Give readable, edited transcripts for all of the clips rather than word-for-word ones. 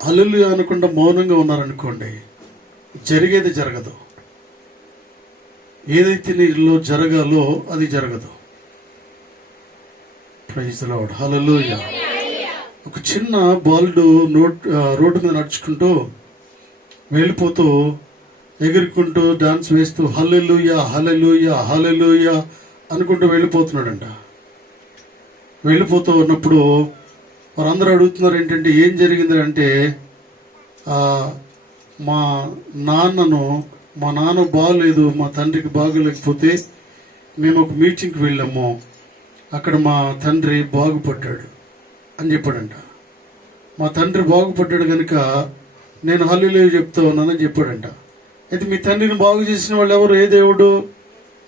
హల్లెలూయా అనకుండా మౌనంగా ఉన్నారనుకోండి, జరిగేది జరగదు. ఏదైతే నీలో జరగాలో అది జరగదు. Praise the lord. హల్లెలూయా. ఒక చిన్న బాలుడు రోడ్డు మీద నడుచుకుంటూ వెళ్ళిపోతూ ఎగురుకుంటూ డాన్స్ వేస్తూ హల్లెలూయా హల్లెలూయా హల్లెలూయా అనుకుంటూ వెళ్ళిపోతున్నాడంట. వెళ్ళిపోతూ ఉన్నప్పుడు వారందరూ అడుగుతున్నారు, ఏంటంటే ఏం జరిగింది అంటే, మా నాన్న బాగలేదు, మా తండ్రికి బాగలేకపోతే మేము ఒక మీటింగ్కి వెళ్ళాము, అక్కడ మా తండ్రి బాగుపడ్డాడు అని చెప్పాడంట. మా తండ్రి బాగుపడ్డాడు కనుక నేను హల్లెలూయా చెప్తా ఉన్నానని చెప్పాడంట. అయితే మీ తండ్రిని బాగు చేసిన వాళ్ళు ఎవరు, ఏ దేవుడు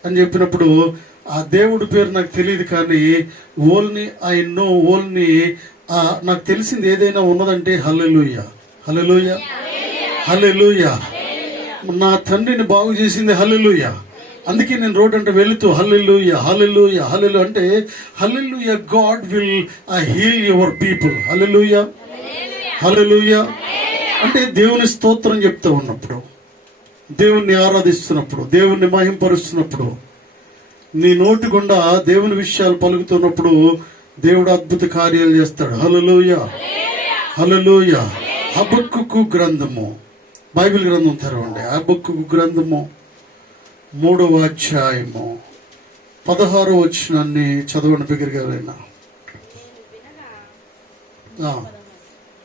అని చెప్పినప్పుడు, ఆ దేవుడి పేరు నాకు తెలియదు కానీ నాకు తెలిసింది ఏదైనా ఉన్నదంటే హల్లెలూయా హల్లెలూయా హల్లెలూయా. నా తండ్రిని బాగు చేసింది హల్లెలూయా. అందుకే నేను రోడ్ అంటే వెళుతూ హల్లెలూయా హల్లెలూయా హల్లెలూయా అంటే, hallelujah God will heal your people. Hallelujah hallelujah అంటే దేవుని స్తోత్రం చెప్తూ ఉన్నప్పుడు, దేవుణ్ణి ఆరాధిస్తున్నప్పుడు, దేవుణ్ణి మహింపరుస్తున్నప్పుడు, నీ నోటి గుండా దేవుని విషయాలు పలుకుతున్నప్పుడు దేవుడు అద్భుత కార్యాలు చేస్తాడు. హల్లెలూయా హల్లెలూయా. హబక్కూకు గ్రంథము, బైబిల్ గ్రంథం తెరవండి. హబక్కూకు గ్రంథము 3వ అధ్యాయము 16వ వచనాన్ని చదవండి బిగ్గరగా.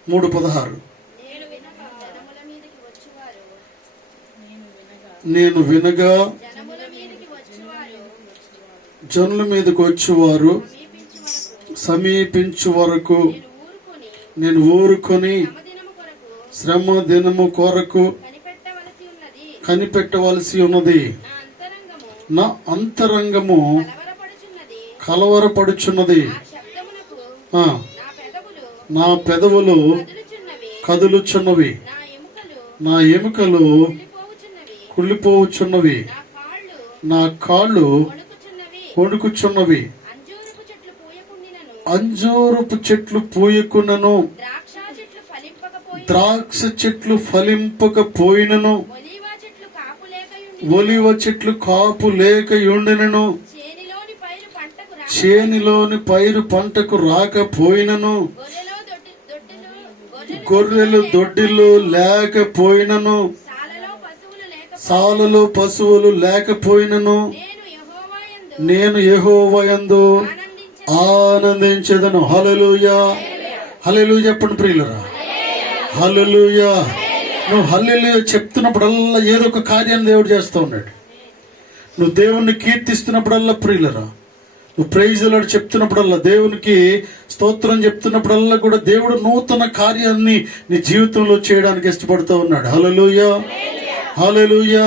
3:16. నేను వినగా జనుల మీదకి వచ్చేవారు సమీపించు వరకు నేను ఊరుకొని శ్రమ దినము కొరకు కనిపెట్టవలసి ఉన్నది. నా అంతరంగము కలవరపడుచున్నది, నా పెదవులు కదులుచున్నవి, నా ఎముకలు కుళ్ళిపోవచ్చున్నవి, నా కాళ్ళు వణుకుచున్నవి. అంజూరపు చెట్లు పూయకున్నను, ద్రాక్ష చెట్లు ఫలింపకపోయినను, ఒలివ చెట్లు కాపు లేకయుండినను, చేనిలోని పైరు పంటకు రాకపోయినను, గొర్రెలు దొడ్డిలు లేకపోయినను, సాలలో పశువులు లేకపోయినను, నేను యెహోవా యందు ఆనందించెదను. హల్లెలూయా హల్లెలూయా చెప్పండి ప్రియులరా. హల్లెలూయా. నువ్వు హల్లెలూయా చెప్తున్నప్పుడల్లా ఏదో ఒక కార్యాన్ని దేవుడు చేస్తూ ఉన్నాడు. నువ్వు దేవుణ్ణి కీర్తిస్తున్నప్పుడల్లా ప్రియులరా, నువ్వు ప్రైజ్ ది లార్డ్ చెప్తున్నప్పుడల్లా, దేవునికి స్తోత్రం చెప్తున్నప్పుడల్లా కూడా దేవుడు నూతన కార్యాన్ని నీ జీవితంలో చేయడానికి ఇష్టపడుతూ ఉన్నాడు. హల్లెలూయా హల్లెలూయా.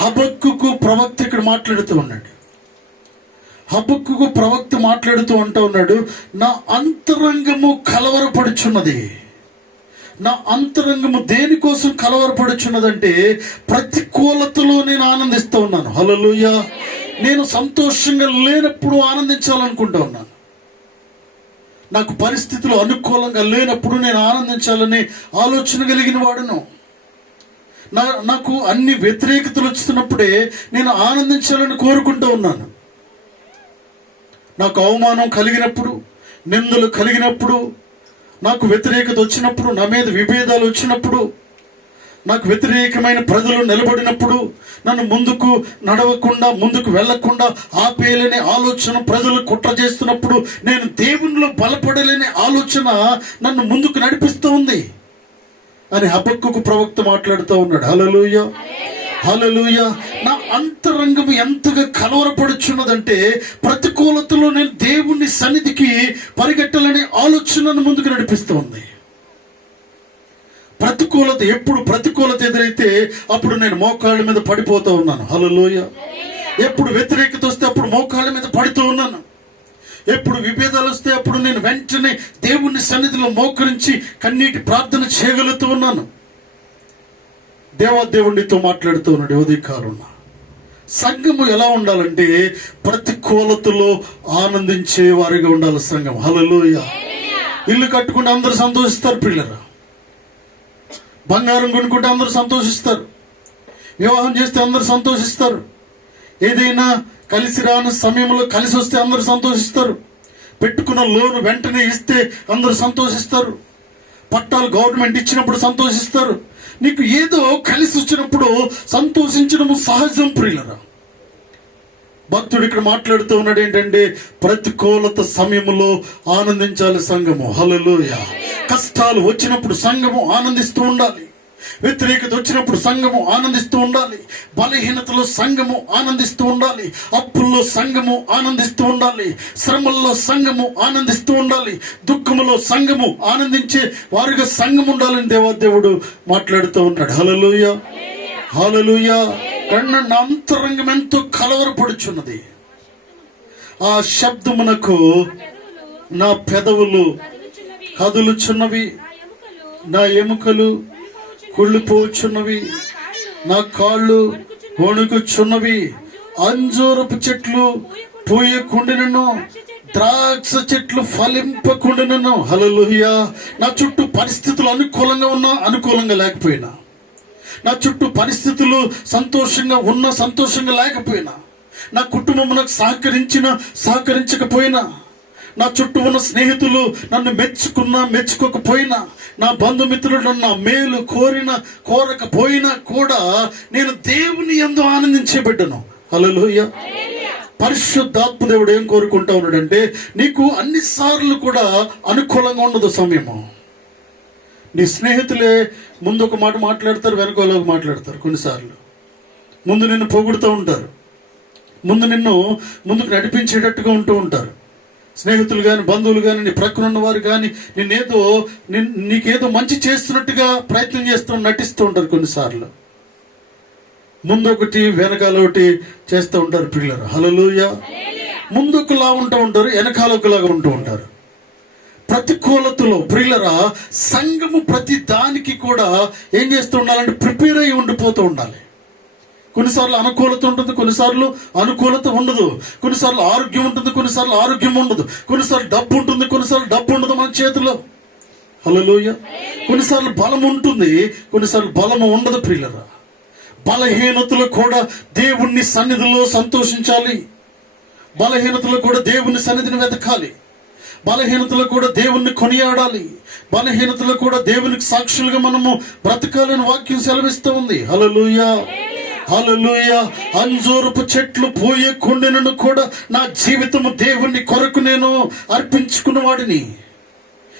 హబక్కూకు ప్రవక్త ఇక్కడ మాట్లాడుతూ ఉన్నాడు. హబక్కూకు ప్రవక్త మాట్లాడుతూ అంటూ ఉన్నాడు, నా అంతరంగము కలవరపడుచున్నది. నా అంతరంగము దేనికోసం కలవరపడుచున్నదంటే, ప్రతికూలతలో నేను ఆనందిస్తూ ఉన్నాను. హల్లెలూయా. నేను సంతోషంగా లేనప్పుడు ఆనందించాలనుకుంటూ ఉన్నాను. నాకు పరిస్థితులు అనుకూలంగా లేనప్పుడు నేను ఆనందించాలని ఆలోచన కలిగిన వాడును. నాకు అన్ని వ్యతిరేకతలు వస్తున్నప్పుడే నేను ఆనందించాలని కోరుకుంటూ ఉన్నాను. నాకు అవమానం కలిగినప్పుడు, నిందలు కలిగినప్పుడు, నాకు వ్యతిరేకత వచ్చినప్పుడు, నా మీద విభేదాలు వచ్చినప్పుడు, నాకు వ్యతిరేకమైన ప్రజలు నిలబడినప్పుడు, నన్ను ముందుకు నడవకుండా ముందుకు వెళ్లకుండా ఆపేయాలనే ఆలోచన ప్రజలు కుట్ర చేస్తున్నప్పుడు, నేను దేవునిలో బలపడలేని ఆలోచన నన్ను ముందుకు నడిపిస్తూ ఉంది అని హబక్కూకు ప్రవక్త మాట్లాడుతూ ఉన్నాడు. హల్లెలూయా హల్లెలూయా. నా అంతరంగం ఎంతగా కలవరపడుచున్నదంటే, ప్రతికూలతలో నేను దేవుని సన్నిధికి పరిగెట్టాలనే ఆలోచనను ముందుకు నడిపిస్తూ ఉంది. ప్రతికూలత ఎదురైతే అప్పుడు నేను మోకాళ్ళ మీద పడిపోతూ ఉన్నాను. హల్లెలూయా. ఎప్పుడు వ్యతిరేకత వస్తే అప్పుడు మోకాళ్ళ మీద పడుతూ ఉన్నాను. ఎప్పుడు విభేదాలు వస్తే అప్పుడు నేను వెంటనే దేవుని సన్నిధిలో మోకరించి కన్నీటి ప్రార్థన చేయగలుగుతూ ఉన్నాను. దేవుడితో మాట్లాడుతూ ఉన్నాడు. ఉదయకాలం సంఘము ఎలా ఉండాలంటే, ప్రతికూలతలో ఆనందించే వారిగా ఉండాలి సంఘం. హల్లెలూయా. ఇల్లు కట్టుకుంటే అందరూ సంతోషిస్తారు పిల్లరా. బంగారం కొనుక్కుంటే అందరూ సంతోషిస్తారు, వివాహం చేస్తే అందరూ సంతోషిస్తారు, ఏదైనా కలిసి రాని సమయంలో కలిసి వస్తే అందరూ సంతోషిస్తారు, పెట్టుకున్న లోన్ వెంటనే ఇస్తే అందరూ సంతోషిస్తారు, పట్టాలు గవర్నమెంట్ ఇచ్చినప్పుడు సంతోషిస్తారు. నీకు ఏదో కలిసి వచ్చినప్పుడు సంతోషించడం సహజం ప్రియులరా. భక్తుడు ఇక్కడ మాట్లాడుతూ ఉన్నాడు ఏంటంటే, ప్రతికూలత సమయంలో ఆనందించాలి సంఘము. హల్లెలూయా. కష్టాలు వచ్చినప్పుడు సంఘము ఆనందిస్తూ ఉండాలి, వ్యతిరేకత వచ్చినప్పుడు సంఘము ఆనందిస్తూ ఉండాలి, బలహీనతలో సంఘము ఆనందిస్తూ ఉండాలి, అప్పుల్లో సంఘము ఆనందిస్తూ ఉండాలి, శ్రమల్లో సంఘము ఆనందిస్తూ ఉండాలి, దుఃఖములో సంఘము ఆనందించే వారిగా సంఘం ఉండాలని దేవాదేవుడు మాట్లాడుతూ ఉన్నాడు. హల్లెలూయా, హల్లెలూయా. నా అంతరంగం ఎంతో కలవరపడుచున్నది, ఆ శబ్దమునకు నా పెదవులు కదులుచున్నవి, నా ఎముకలు కుళ్ళిపోచున్నవి, నా కాళ్ళు వణుకుచున్నవి. అంజూరపు చెట్లు పూయకుండినను, ద్రాక్ష చెట్లు ఫలింపకుండినను. హల్లెలూయా. నా చుట్టూ పరిస్థితులు అనుకూలంగా ఉన్నా అనుకూలంగా లేకపోయినా, నా చుట్టూ పరిస్థితులు సంతోషంగా ఉన్నా సంతోషంగా లేకపోయినా, నా కుటుంబం నాకు సహకరించకపోయినా, నా చుట్టూ ఉన్న స్నేహితులు నన్ను మెచ్చుకున్నా మెచ్చుకోకపోయినా, నా బంధుమిత్రులు నన్ను మేలు కోరకపోయినా కూడా నేను దేవుని యందు ఆనందించే బిడ్డను. హల్లెలూయా. పరిశుద్ధాత్మ దేవుడు ఏం కోరుకుంటా ఉన్నాడంటే, నీకు అన్ని సార్లు కూడా అనుకూలంగా ఉండదు సమయము. నీ స్నేహితులే ముందు ఒక మాట మాట్లాడతారు, వెనకాల ఒక మాట్లాడతారు. కొన్నిసార్లు ముందు నిన్ను పొగుడుతూ ఉంటారు, ముందుకు నడిపించేటట్టుగా ఉంటూ ఉంటారు. స్నేహితులు కానీ బంధువులు కానీ నీ ప్రక్కన ఉన్న వారు కానీ నీకేదో మంచి చేస్తున్నట్టుగా ప్రయత్నం నటిస్తూ ఉంటారు. కొన్నిసార్లు ముందు ఒకటి వెనకాల ఒకటి చేస్తూ ఉంటారు పిల్లలు. హల్లెలూయా. ముందు ఒకలా ఉంటూ ఉంటారు, వెనకాల ఒకలాగా ఉంటూ ఉంటారు. ప్రతికూలతలో ప్రియులరా సంఘము ప్రతి దానికి కూడా ఏం చేస్తూ ఉండాలంటే ప్రిపేర్ అయ్యి ఉండిపోతూ ఉండాలి. కొన్నిసార్లు అనుకూలత ఉంటుంది, కొన్నిసార్లు అనుకూలత ఉండదు, కొన్నిసార్లు ఆరోగ్యం ఉంటుంది, కొన్నిసార్లు ఆరోగ్యం ఉండదు, కొన్నిసార్లు డబ్బు ఉంటుంది, కొన్నిసార్లు డబ్బు ఉండదు మన చేతిలో. హల్లెలూయా. కొన్నిసార్లు బలం ఉంటుంది, కొన్నిసార్లు బలము ఉండదు ప్రియులరా. బలహీనతలు కూడా దేవుని సన్నిధిలో సంతోషించాలి, బలహీనతలు కూడా దేవుని సన్నిధిని వెతకాలి, బలహీనతలు కూడా దేవుణ్ణి కొనియాడాలి, బలహీనతలు కూడా దేవునికి సాక్షులుగా మనము బ్రతకాలని వాక్యం సెలవిస్తూ ఉంది. హల్లెలూయా, హల్లెలూయా. అంజూరపు చెట్లు పోయకుండినను కూడా నా జీవితము దేవుని కొరకు నేను అర్పించుకున్న వాడిని.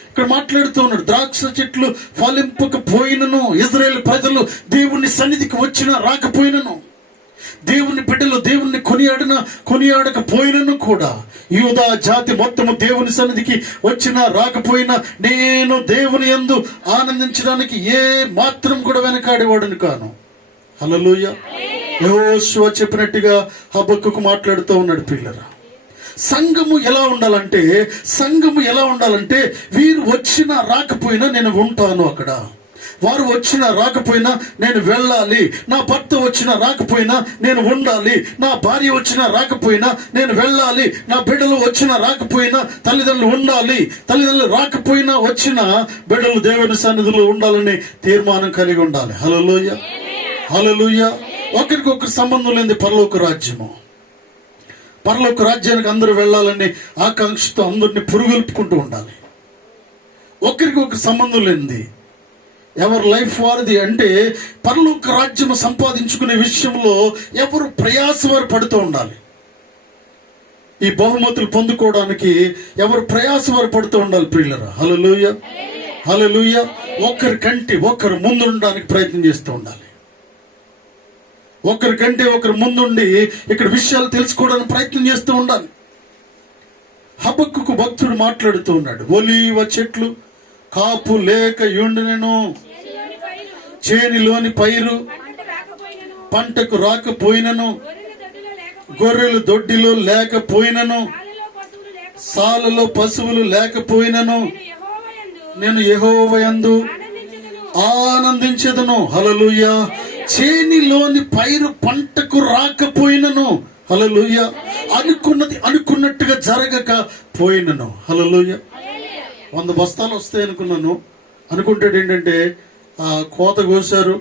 ఇక్కడ మాట్లాడుతూ ఉన్నాడు, ద్రాక్ష చెట్లు ఫలింపకపోయినను, ఇజ్రాయేల్ ప్రజలు దేవుని సన్నిధికి వచ్చినా రాకపోయినను, దేవుని బిడ్డలు దేవుణ్ణి కొనియాడకపోయినను కూడా, యూదా జాతి మొత్తము దేవుని సన్నిధికి వచ్చినా రాకపోయినా నేను దేవుని యందు ఆనందించడానికి ఏ మాత్రం కూడా వెనకాడేవాడిని కాను. హల్లెలూయా. యెహోషువ చెప్పినట్టుగా హబక్కుకు మాట్లాడుతూ ఉన్నాడు పిల్లరా. సంఘము ఎలా ఉండాలంటే వీరు వచ్చినా రాకపోయినా నేను ఉంటాను అక్కడ, వారు వచ్చినా రాకపోయినా నేను వెళ్ళాలి, నా భర్త వచ్చినా రాకపోయినా నేను ఉండాలి, నా భార్య వచ్చినా రాకపోయినా నేను వెళ్ళాలి, నా బిడ్డలు వచ్చినా రాకపోయినా తల్లిదండ్రులు ఉండాలి, తల్లిదండ్రులు రాకపోయినా వచ్చిన బిడ్డలు దేవుని సన్నిధిలో ఉండాలని తీర్మానం కలిగి ఉండాలి. హల్లెలూయా, హల్లెలూయా. ఒకరికొకరు సంబంధం లేని పరలోక రాజ్యము, పరలోక రాజ్యానికి అందరూ వెళ్ళాలని ఆకాంక్షతో అందరిని పురుగొల్పుకుంటూ ఉండాలి. ఒకరికి ఒక సంబంధం లేనిది, ఎవరి లైఫ్ వారిది. అంటే పరలోక రాజ్యం సంపాదించుకునే విషయంలో ఎవరు ప్రయాసవారు పడుతూ ఉండాలి. ఈ బహుమతులు పొందుకోవడానికి ఎవరు ప్రయాసవారు పడుతూ ఉండాలి ప్రియులరా. హల్లెలూయా, హల్లెలూయా. ఒకరికంటే ఒకరు ముందుండడానికి ప్రయత్నం చేస్తూ ఉండాలి, ఒకరికంటే ఒకరు ముందుండి ఇక్కడ విషయాలు తెలుసుకోవడానికి ప్రయత్నం చేస్తూ ఉండాలి. హబక్కుకు భక్తుడు మాట్లాడుతూ ఉన్నాడు, ఒలీవ చెట్లు కాపు లేక యుండినను, చేనిలోని పైరు పంటకు రాకపోయినను, గొర్రెలు దొడ్డిలో లేకపోయినను, సాలలో పశువులు లేకపోయినను నేను యెహోవా యందు ఆనందించెదను. హల్లెలూయా. చేనిలోని పైరు పంటకు రాకపోయినను, హల్లెలూయా, అనుకున్నది అనుకున్నట్టుగా జరగక పోయినను. హల్లెలూయా. 100 బస్తాలు వస్తాయి అనుకుంటాడు ఏంటంటే కోత కోసారు.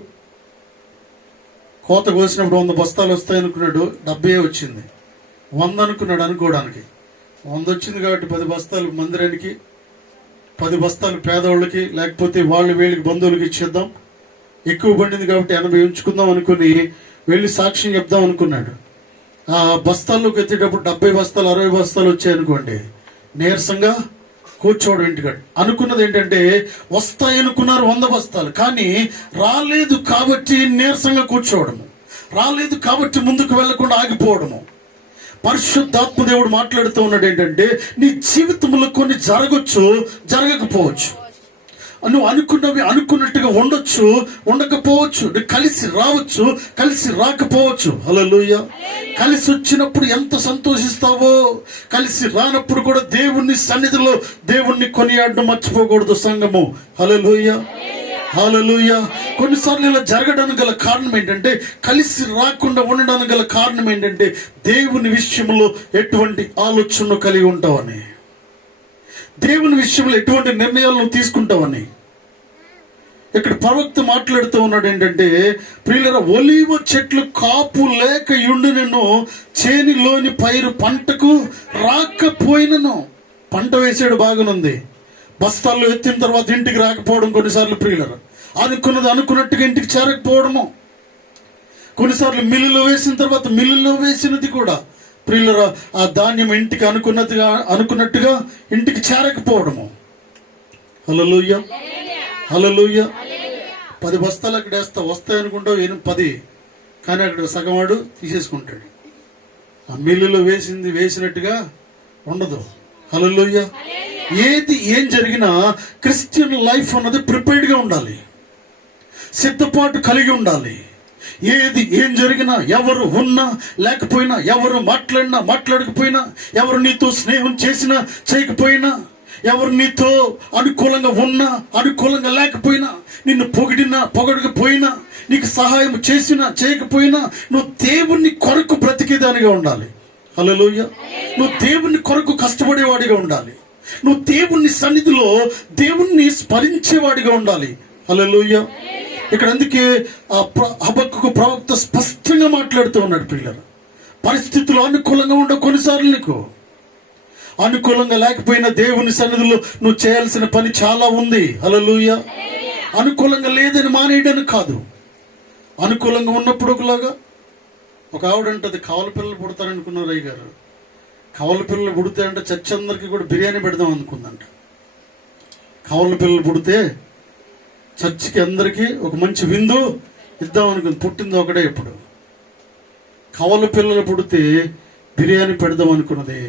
కోత కోసినప్పుడు 100 బస్తాలు వస్తాయనుకున్నాడు, 70 వచ్చింది. 100 అనుకున్నాడు అనుకోవడానికి. 100 వచ్చింది కాబట్టి 10 బస్తాలు మందిరానికి, 10 బస్తాలు పేదవాళ్ళకి, లేకపోతే వీళ్ళకి బంధువులకి ఇచ్చేద్దాం. ఎక్కువ పండింది కాబట్టి 80 ఉంచుకుందాం అనుకుని వెళ్ళి సాక్ష్యం చెప్దాం అనుకున్నాడు. ఆ బస్తాల్లోకి ఎత్తేటప్పుడు 70 బస్తాలు 60 బస్తాలు వచ్చాయనుకోండి, నీరసంగా కూర్చోవడం ఇంటికాడ. అనుకున్నది ఏంటంటే వస్తాయనుకున్నారు 100 బస్తాలు, కానీ రాలేదు కాబట్టి నీరసంగా కూర్చోవడము, రాలేదు కాబట్టి ముందుకు వెళ్లకుండా ఆగిపోవడము. పరిశుద్ధాత్మ దేవుడు మాట్లాడుతూ ఉన్నాడు ఏంటంటే, నీ జీవితంలో కొన్ని జరగచ్చు, జరగకపోవచ్చు. నువ్వు అనుకున్నవి అనుకున్నట్టుగా ఉండొచ్చు, ఉండకపోవచ్చు. నువ్వు కలిసి రావచ్చు, కలిసి రాకపోవచ్చు. హల్లెలూయా. కలిసి వచ్చినప్పుడు ఎంత సంతోషిస్తావో, కలిసి రానప్పుడు కూడా దేవుని సన్నిధిలో దేవుణ్ణి కొనియాడడం మర్చిపోకూడదు సంఘము. హల్లెలూయా, హల్లెలూయా. కొన్నిసార్లు ఇలా జరగడానికి గల కారణం ఏంటంటే, కలిసి రాకుండా ఉండడానికి గల కారణం ఏంటంటే, దేవుని విషయంలో ఎటువంటి ఆలోచనలు కలిగి ఉంటావని, దేవుని విషయంలో ఎటువంటి నిర్ణయాలను తీసుకుంటావని. ఇక్కడ ప్రవక్త మాట్లాడుతూ ఉన్నాడు ఏంటంటే, ప్రియులరా, ఒలీవ చెట్లు కాపు లేక యుండునను, చేనిలోని పైరు పంటకు రాకపోయినను. పంట వేసాడు, బాగానుంది. బస్తాల్లో ఎత్తిన తర్వాత ఇంటికి రాకపోవడం కొన్నిసార్లు ప్రియులరా. అనుకున్నది అనుకున్నట్టుగా ఇంటికి చేరకపోవడము. కొన్నిసార్లు మిల్లులో వేసిన తర్వాత మిల్లులో వేసినది కూడా ప్రియులరా, ఆ ధాన్యం ఇంటికి అనుకున్నట్టుగా ఇంటికి చేరకపోవడము. హల్లెలూయా, హల్లెలూయా. 10 బస్తాలు అక్కడ వేస్తా, వస్తాయనుకుంటావు 10, కానీ అక్కడ సగం వాడు తీసేసుకుంటాడు. ఆ మిల్లులో వేసినట్టుగా ఉండదు. హల్లెలూయా. ఏం జరిగినా క్రిస్టియన్ లైఫ్ అన్నది ప్రిపేర్డ్గా ఉండాలి, సిద్ధపాటు కలిగి ఉండాలి. ఏం జరిగినా, ఎవరు ఉన్నా లేకపోయినా, ఎవరు మాట్లాడకపోయినా, ఎవరు నీతో స్నేహం చేసినా చేయకపోయినా, ఎవరు నీతో అనుకూలంగా ఉన్నా అనుకూలంగా లేకపోయినా, నిన్ను పొగడకపోయినా, నీకు సహాయం చేసినా చేయకపోయినా, నువ్వు దేవుని కొరకు బ్రతికేదానిగా ఉండాలి. హల్లెలూయా. నువ్వు దేవుని కొరకు కష్టపడేవాడిగా ఉండాలి. నువ్వు దేవుని సన్నిధిలో దేవుణ్ణి స్మరించేవాడిగా ఉండాలి. హల్లెలూయా. ఇక్కడ అందుకే హబక్కూకు ప్రవక్త స్పష్టంగా మాట్లాడుతూ ఉన్నాడు. పిల్లలు, పరిస్థితులు అనుకూలంగా ఉండవు. కొన్నిసార్లు నీకు అనుకూలంగా లేకపోయినా దేవుని సన్నిధిలో నువ్వు చేయాల్సిన పని చాలా ఉంది. హల్లెలూయా. అనుకూలంగా లేదని మానేయడానికి కాదు, అనుకూలంగా ఉన్నప్పుడు ఒకలాగా. ఒక ఆవిడ అంటది, కవల పిల్లలు పుడతారనుకున్నారు అయ్య గారు. కవల పిల్లలు పుడితే అంటే చర్చ్ అందరికీ కూడా బిర్యానీ పెడదాం అనుకుందంట. కవల పిల్లలు పుడితే చర్చికి అందరికీ ఒక మంచి విందు ఇద్దాం అనుకుంది. పుట్టింది ఒకడే. ఇప్పుడు కవల పిల్లలు పుడితే బిర్యానీ పెడదాం అనుకున్నది,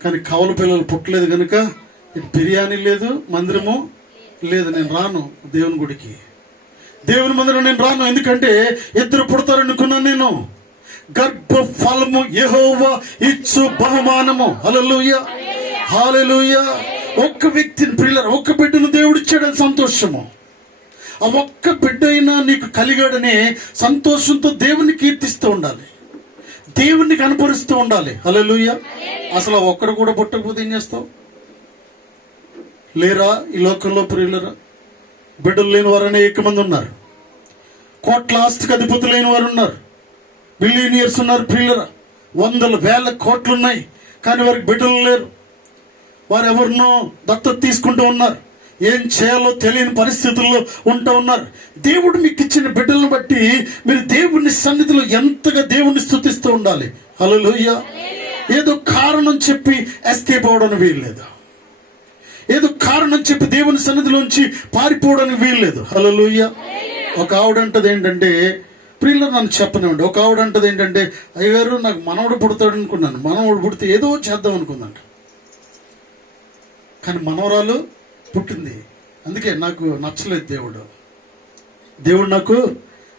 కానీ కవల పిల్లలు పుట్టలేదు కనుక బిర్యానీ లేదు, మందిరము లేదు. నేను రాను దేవుని గుడికి, దేవుని మందిరం నేను రాను. ఎందుకంటే 2 పుడతారనుకున్నాను నేను. గర్భ ఫలము యెహోవా ఇచ్చు బహుమానము. హల్లెలూయా, హల్లెలూయా. ఒక్క వ్యక్తిని, ప్రియులారా, ఒక్క బిడ్డను దేవుడు ఇచ్చాడని సంతోషము. ఆ ఒక్క బిడ్డ అయినా నీకు కలిగాడనే సంతోషంతో దేవుని కీర్తిస్తూ ఉండాలి, దేవుణ్ణి కనపరుస్తూ ఉండాలి. హల్లెలూయా. అసలు ఒక్కడు కూడా పుట్టకపోతే ఏం చేస్తావు? లేరా ఈ లోకంలో ప్రియులరా? బిడ్డలు లేని వారు అనేక మంది ఉన్నారు. కోట్ల ఆస్తికి అధిపతులు లేని వారు ఉన్నారు, బిలియనియర్స్ ఉన్నారు ప్రియులరా. 100,000 కోట్లు ఉన్నాయి, కానీ వారికి బిడ్డలు లేరు. వారు ఎవరినో దత్తత తీసుకుంటూ ఉన్నారు, ఏం చేయాలో తెలియని పరిస్థితుల్లో ఉంటూ ఉన్నారు. దేవుడు మీకు ఇచ్చిన బిడ్డలను బట్టి మీరు దేవుని సన్నిధిలో ఎంతగా దేవుణ్ణి స్తుతిస్తూ ఉండాలి. హల్లెలూయా. ఏదో కారణం చెప్పి ఎస్కేప్ అవడానికి వీల్లేదు, ఏదో కారణం చెప్పి దేవుని సన్నిధిలోంచి పారిపోవడానికి వీల్లేదు. హల్లెలూయా. ఒక ఆవిడ అంటది ఏంటంటే, ప్రియులు నన్ను చెప్పనివ్వండి, ఒక ఆవిడ అంటది ఏంటంటే, అయ్యగారు నాకు మనవడు పుడతాడు అనుకున్నాను, మనవడు పుడితే ఏదో చేద్దాం అనుకుందంట, కానీ మనవరాలు పుట్టింది. అందుకే నాకు నచ్చలేదు దేవుడు నాకు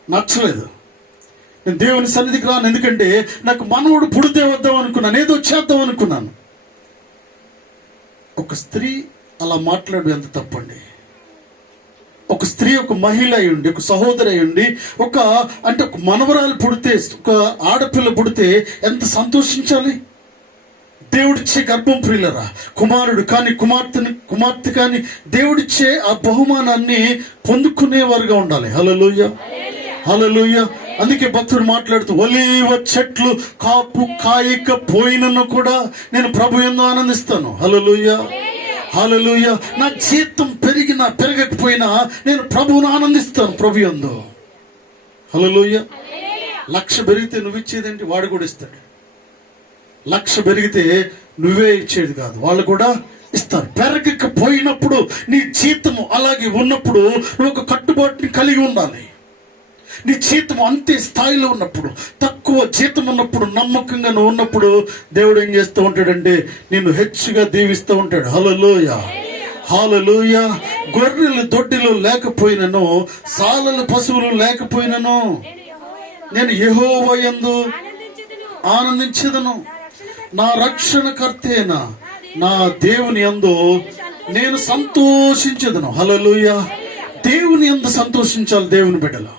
నచ్చలేదు. నేను దేవుని సన్నిధికి రాను, ఎందుకంటే నాకు మనవడు పుడితే వద్దాం అనుకున్నాను, ఏదో చేద్దాం అనుకున్నాను. ఒక స్త్రీ అలా మాట్లాడు ఎంత తప్పండి. ఒక స్త్రీ, ఒక మహిళ అయ్యుండి, ఒక సహోదరి అయ్యుండి, ఒక మనవరాలు పుడితే, ఒక ఆడపిల్ల పుడితే ఎంత సంతోషించాలి. దేవుడిచ్చే గర్భం ప్రియులరా, కుమారుడు కానీ కుమార్తె కానీ దేవుడిచ్చే ఆ బహుమానాన్ని పొందుకునేవారుగా ఉండాలి. హల్లెలూయా, హల్లెలూయా. అందుకే భక్తుడు మాట్లాడుతూ, ఒలీవ చెట్లు కాపు కాయకపోయినను కూడా నేను ప్రభు యందు ఆనందిస్తాను. హల్లెలూయా, హల్లెలూయా. నా జీతం పెరిగినా పెరగకపోయినా నేను ప్రభువును ఆనందిస్తాను ప్రభు యందు. హల్లెలూయా. 1,00,000 పెరిగితే నువ్వు ఇచ్చేదేంటి? వాడు కూడా ఇస్తాడు. 1,00,000 పెరిగితే నువ్వే ఇచ్చేది కాదు, వాళ్ళు కూడా ఇస్తారు. పెరగకపోయినప్పుడు నీ జీతము అలాగే ఉన్నప్పుడు నువ్వు ఒక కట్టుబాటుని కలిగి ఉండాలి. నీ జీతం అంతే స్థాయిలో ఉన్నప్పుడు, తక్కువ జీతం ఉన్నప్పుడు, నమ్మకంగా నువ్వు ఉన్నప్పుడు దేవుడు ఏం చేస్తూ ఉంటాడంటే నిన్ను హెచ్చుగా దీవిస్తూ ఉంటాడు. హల్లెలూయా, హల్లెలూయా. గొర్రెలు దొడ్డిలో లేకపోయినను, సాలలు పశువులు లేకపోయినను నేను యెహోవా యందు ఆనందించెదను. నా రక్షణకర్తైన నా దేవుని యందు నేను సంతోషించెదను. హల్లెలూయా. దేవుని యందు సంతోషించాలి దేవుని బిడ్డలు.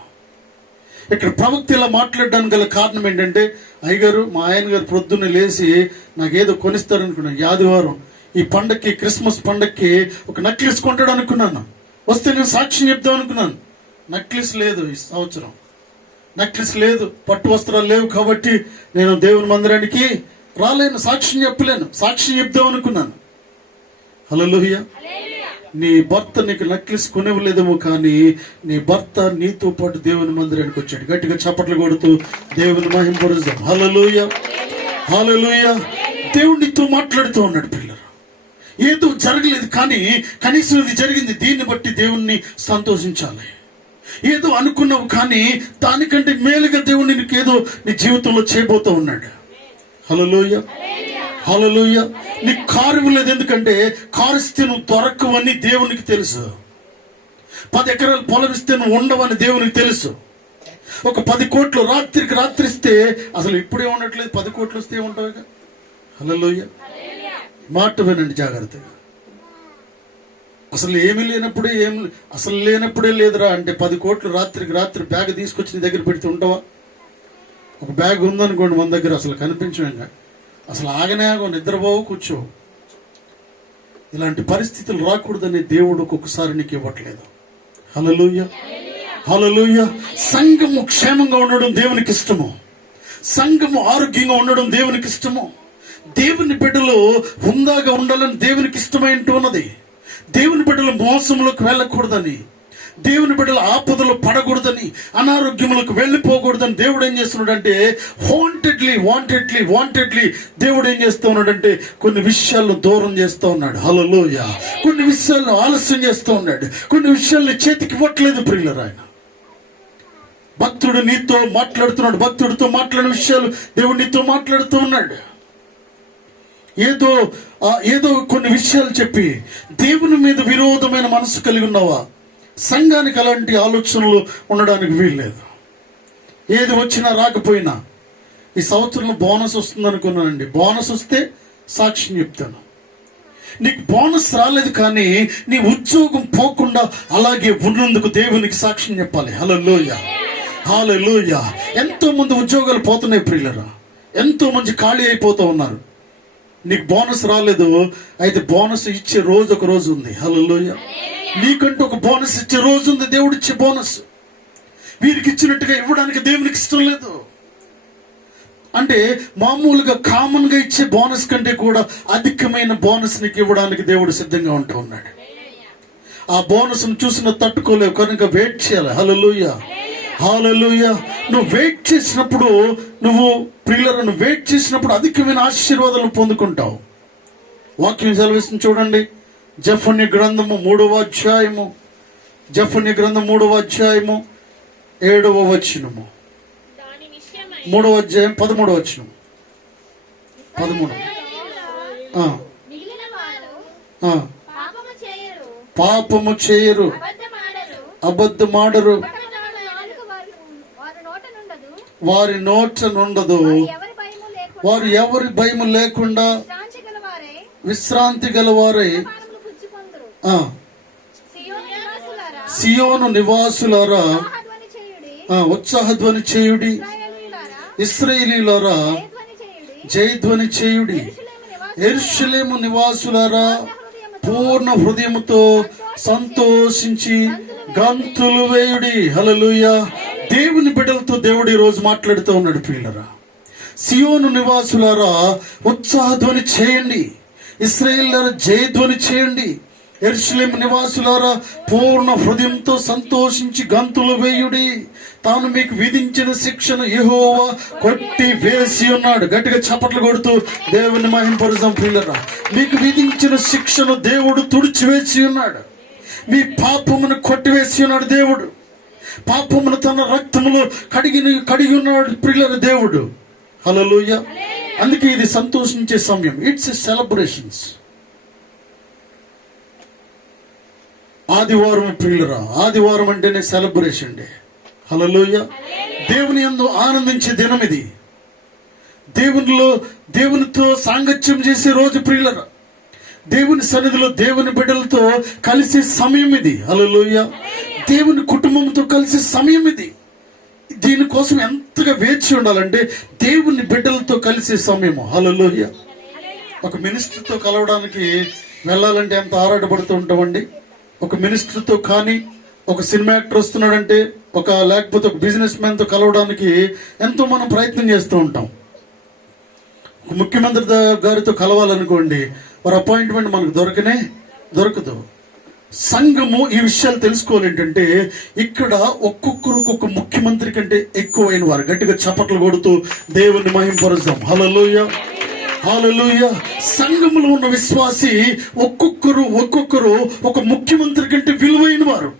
ఇక్కడ ప్రవక్త ఇలా మాట్లాడడానికి గల కారణం ఏంటంటే, అయ్యగారు మా ఆయన గారు ప్రొద్దున్నే లేచి నాకేదో కొనిస్తారనుకున్నాను. ఆదివారం ఈ పండక్కి, క్రిస్మస్ పండక్కి ఒక నెక్లెస్ కొంటాడు అనుకున్నాను. వస్తే నేను సాక్ష్యం చెప్దాం అనుకున్నాను. నెక్లెస్ లేదు ఈ సంవత్సరం, నెక్లెస్ లేదు, పట్టు వస్త్రాలు లేవు కాబట్టి నేను దేవుని మందిరానికి రాలేను, సాక్ష్యం చెప్పలేను. సాక్ష్యం చెప్దాం అనుకున్నాను. హల్లెలూయా. నీ భర్త నీకు నెక్లెస్ కొనివ్వలేదేమో, కానీ నీ భర్త నీతో పాటు దేవుని మందిరానికి వచ్చాడు. గట్టిగా చప్పట్లు కొడుతూ దేవుని మహింపరుద్దాం. హల్లెలూయా, హల్లెలూయా. దేవుడు నీతో మాట్లాడుతూ ఉన్నాడు పిల్లలు. ఏదో జరగలేదు కానీ కనీసం ఇది జరిగింది, దీన్ని బట్టి దేవుణ్ణి సంతోషించాలి. ఏదో అనుకున్నావు కానీ దానికంటే మేలుగా దేవుడు నీకేదో నీ జీవితంలో చేయబోతూ ఉన్నాడు. హల్లెలూయా, హల్లెలూయా. నీకు కారు ఇవ్వలేదు ఎందుకంటే కారు ఇస్తే నువ్వు దొరకవని దేవునికి తెలుసు. 10 ఎకరాలు పొలం ఇస్తే నువ్వు ఉండవని దేవునికి తెలుసు. ఒక 10 కోట్లు రాత్రికి రాత్రి ఇస్తే అసలు ఇప్పుడే ఉండట్లేదు, 10 కోట్లు వస్తే ఉంటావుగా. హల్లెలూయా. మాట వినండి జాగ్రత్తగా. అసలు ఏమీ లేనప్పుడే అసలు లేనప్పుడే లేదురా అంటే 10 కోట్లు రాత్రికి రాత్రి బ్యాగ్ తీసుకొచ్చి నీ దగ్గర పెడితే ఉంటావా? ఒక బ్యాగ్ ఉందనుకోండి మన దగ్గర, అసలు కనిపించడంగా, అసలు ఆగనే ఆగో, నిద్రపోవు, కూర్చో. ఇలాంటి పరిస్థితులు రాకూడదని దేవుడు ఒక్కొక్కసారి నీకు ఇవ్వట్లేదు. హల్లెలూయా, హల్లెలూయా. సంఘము క్షేమంగా ఉండడం దేవునికి ఇష్టము. సంఘము ఆరోగ్యంగా ఉండడం దేవునికి ఇష్టము. దేవుని బిడ్డలు హుందాగా ఉండాలని దేవునికి ఇష్టమైంటూ ఉన్నది. దేవుని బిడ్డలు మోసంలోకి వెళ్ళకూడదని, దేవుని బిడ్డల ఆపదలు పడకూడదని, అనారోగ్యములకు వెళ్ళిపోకూడదని దేవుడు ఏం చేస్తున్నాడంటే వాంటెడ్లీ దేవుడు ఏం చేస్తూ ఉన్నాడంటే కొన్ని విషయాలను దూరం చేస్తూ ఉన్నాడు. హల్లెలూయా. కొన్ని విషయాలను ఆలస్యం చేస్తూ ఉన్నాడు. కొన్ని విషయాలను చేతికి ఇవ్వట్లేదు ప్రియులారా. ఆయన భక్తుడు నీతో మాట్లాడుతున్నాడు. భక్తుడితో మాట్లాడిన విషయాలు దేవుడు నీతో మాట్లాడుతూ ఉన్నాడు. ఏదో కొన్ని విషయాలు చెప్పి దేవుని మీద విరోధమైన మనసు కలిగి ఉన్నావా? సంఘానికి అలాంటి ఆలోచనలు ఉండడానికి వీల్లేదు. ఏది వచ్చినా రాకపోయినా, ఈ సంవత్సరం బోనస్ వస్తుంది అనుకున్నానండి. బోనస్ వస్తే సాక్ష్యం చెప్తాను. నీకు బోనస్ రాలేదు కానీ నీ ఉద్యోగం పోకుండా అలాగే ఉన్నందుకు దేవునికి సాక్ష్యం చెప్పాలి. హల్లెలూయా, హల్లెలూయా. ఎంతో మంది ఉద్యోగాలు పోతున్నాయి ప్రియులరా. ఎంతో మంది ఖాళీ అయిపోతూ ఉన్నారు. నీకు బోనస్ రాలేదు, అయితే బోనస్ ఇచ్చే రోజు ఒక రోజు ఉంది. హల్లెలూయా. నీకంటూ ఒక బోనస్ ఇచ్చే రోజు ఉంది. దేవుడు ఇచ్చే బోనస్ వీరికి ఇచ్చినట్టుగా ఇవ్వడానికి దేవునికి ఇష్టం లేదు. అంటే మామూలుగా కామన్ గా ఇచ్చే బోనస్ కంటే కూడా అధికమైన బోనస్ నీకు ఇవ్వడానికి దేవుడు సిద్ధంగా ఉంటూ ఉన్నాడు. ఆ బోనస్ చూసిన తట్టుకోలేవు కనుక వెయిట్ చేయాలి. హల్లెలూయా, హల్లెలూయా. నువ్వు వెయిట్ చేసినప్పుడు, నువ్వు ప్రియులను వెయిట్ చేసినప్పుడు అధికమైన ఆశీర్వాదాలను పొందుకుంటావు. వాక్యం సెలవిస్తుంది చూడండి. జెఫన్య గ్రంథము 3వ అధ్యాయము, జెఫన్య గ్రంథం 3వ అధ్యాయము 7వ వచనము, 3వ అధ్యాయం 13వ వచనం. 13. పాపము చేయరు, అబద్ధమాడరు, వారి నోట నుండదు, వారు ఎవరి భయము లేకుండా విశ్రాంతి గలవారై. సియోను నివాసులారా ఉత్సాహధ్వని చేయుడి, ఇశ్రాయేలీయులారా జయధ్వని చేయుడి, యెరూషలేము నివాసులారా పూర్ణ హృదయముతో సంతోషించి గంతులు వేయుడి. హల్లెలూయా. దేవుని బిడ్డలతో దేవుడు ఈ రోజు మాట్లాడుతూ ఉన్నాడు. ప్రియులారా, సియోను నివాసులారా ఉత్సాహధ్వని చేయండి, ఇశ్రాయేలులారా జయధ్వని చేయండి. యెరూషలేము నివాసులారా పూర్ణ హృదయంతో సంతోషించి గంతులు వేయుడి. తాను మీకు విధించిన శిక్షను యెహోవా కొట్టి వేసి ఉన్నాడు. గట్టిగా చప్పట్లు కొడుతూ దేవుని మహింపరుదాం. ప్రియులారా, మీకు విధించిన శిక్షను దేవుడు తుడిచివేసి ఉన్నాడు. మీ పాపమును కొట్టివేసి ఉన్నాడు దేవుడు. పాపమును తన రక్తములో కడిగి ఉన్నాడు ప్రియులారా దేవుడు. హల్లెలూయా. అందుకే ఇది సంతోషించే సమయం. It's a celebrations. ఆదివారం ప్రియులరా, ఆదివారం అంటేనే సెలబ్రేషన్ డే. హల్లెలూయా. దేవుని యందు ఆనందించే దినం ఇది. దేవునితో సాంగత్యం చేసే రోజు ప్రియులరా. దేవుని సన్నిధిలో దేవుని బిడ్డలతో కలిసే సమయం ఇది. హల్లెలూయా. దేవుని కుటుంబంతో కలిసే సమయం ఇది. దీనికోసం ఎంతగా వేచి ఉండాలంటే దేవుని బిడ్డలతో కలిసే సమయము. హల్లెలూయా. ఒక మినిస్టర్తో కలవడానికి వెళ్ళాలంటే ఎంత ఆరాటపడుతూ ఉంటామండి. ఒక మినిస్టర్తో కానీ, ఒక సినిమా యాక్టర్ వస్తున్నాడంటే, లేకపోతే ఒక బిజినెస్ మ్యాన్తో కలవడానికి ఎంతో మనం ప్రయత్నం చేస్తూ ఉంటాం. ఒక ముఖ్యమంత్రి గారితో కలవాలనుకోండి, వారి అపాయింట్మెంట్ మనకు దొరకదు. సంఘము ఈ విషయాలు తెలుసుకోవాలి. ఏంటంటే ఇక్కడ ఒక్కొక్కరు ఒక్కొక్క ముఖ్యమంత్రి కంటే ఎక్కువైన వారు. గట్టిగా చప్పట్లు కొడుతూ దేవుని మహింపరుద్దాం. హల్లెలూయా. హల్లెలూయా. సంఘములో ఉన్న విశ్వాసి ఒక్కొక్కరు ఒక ముఖ్యమంత్రి కంటే విలువైన వారు.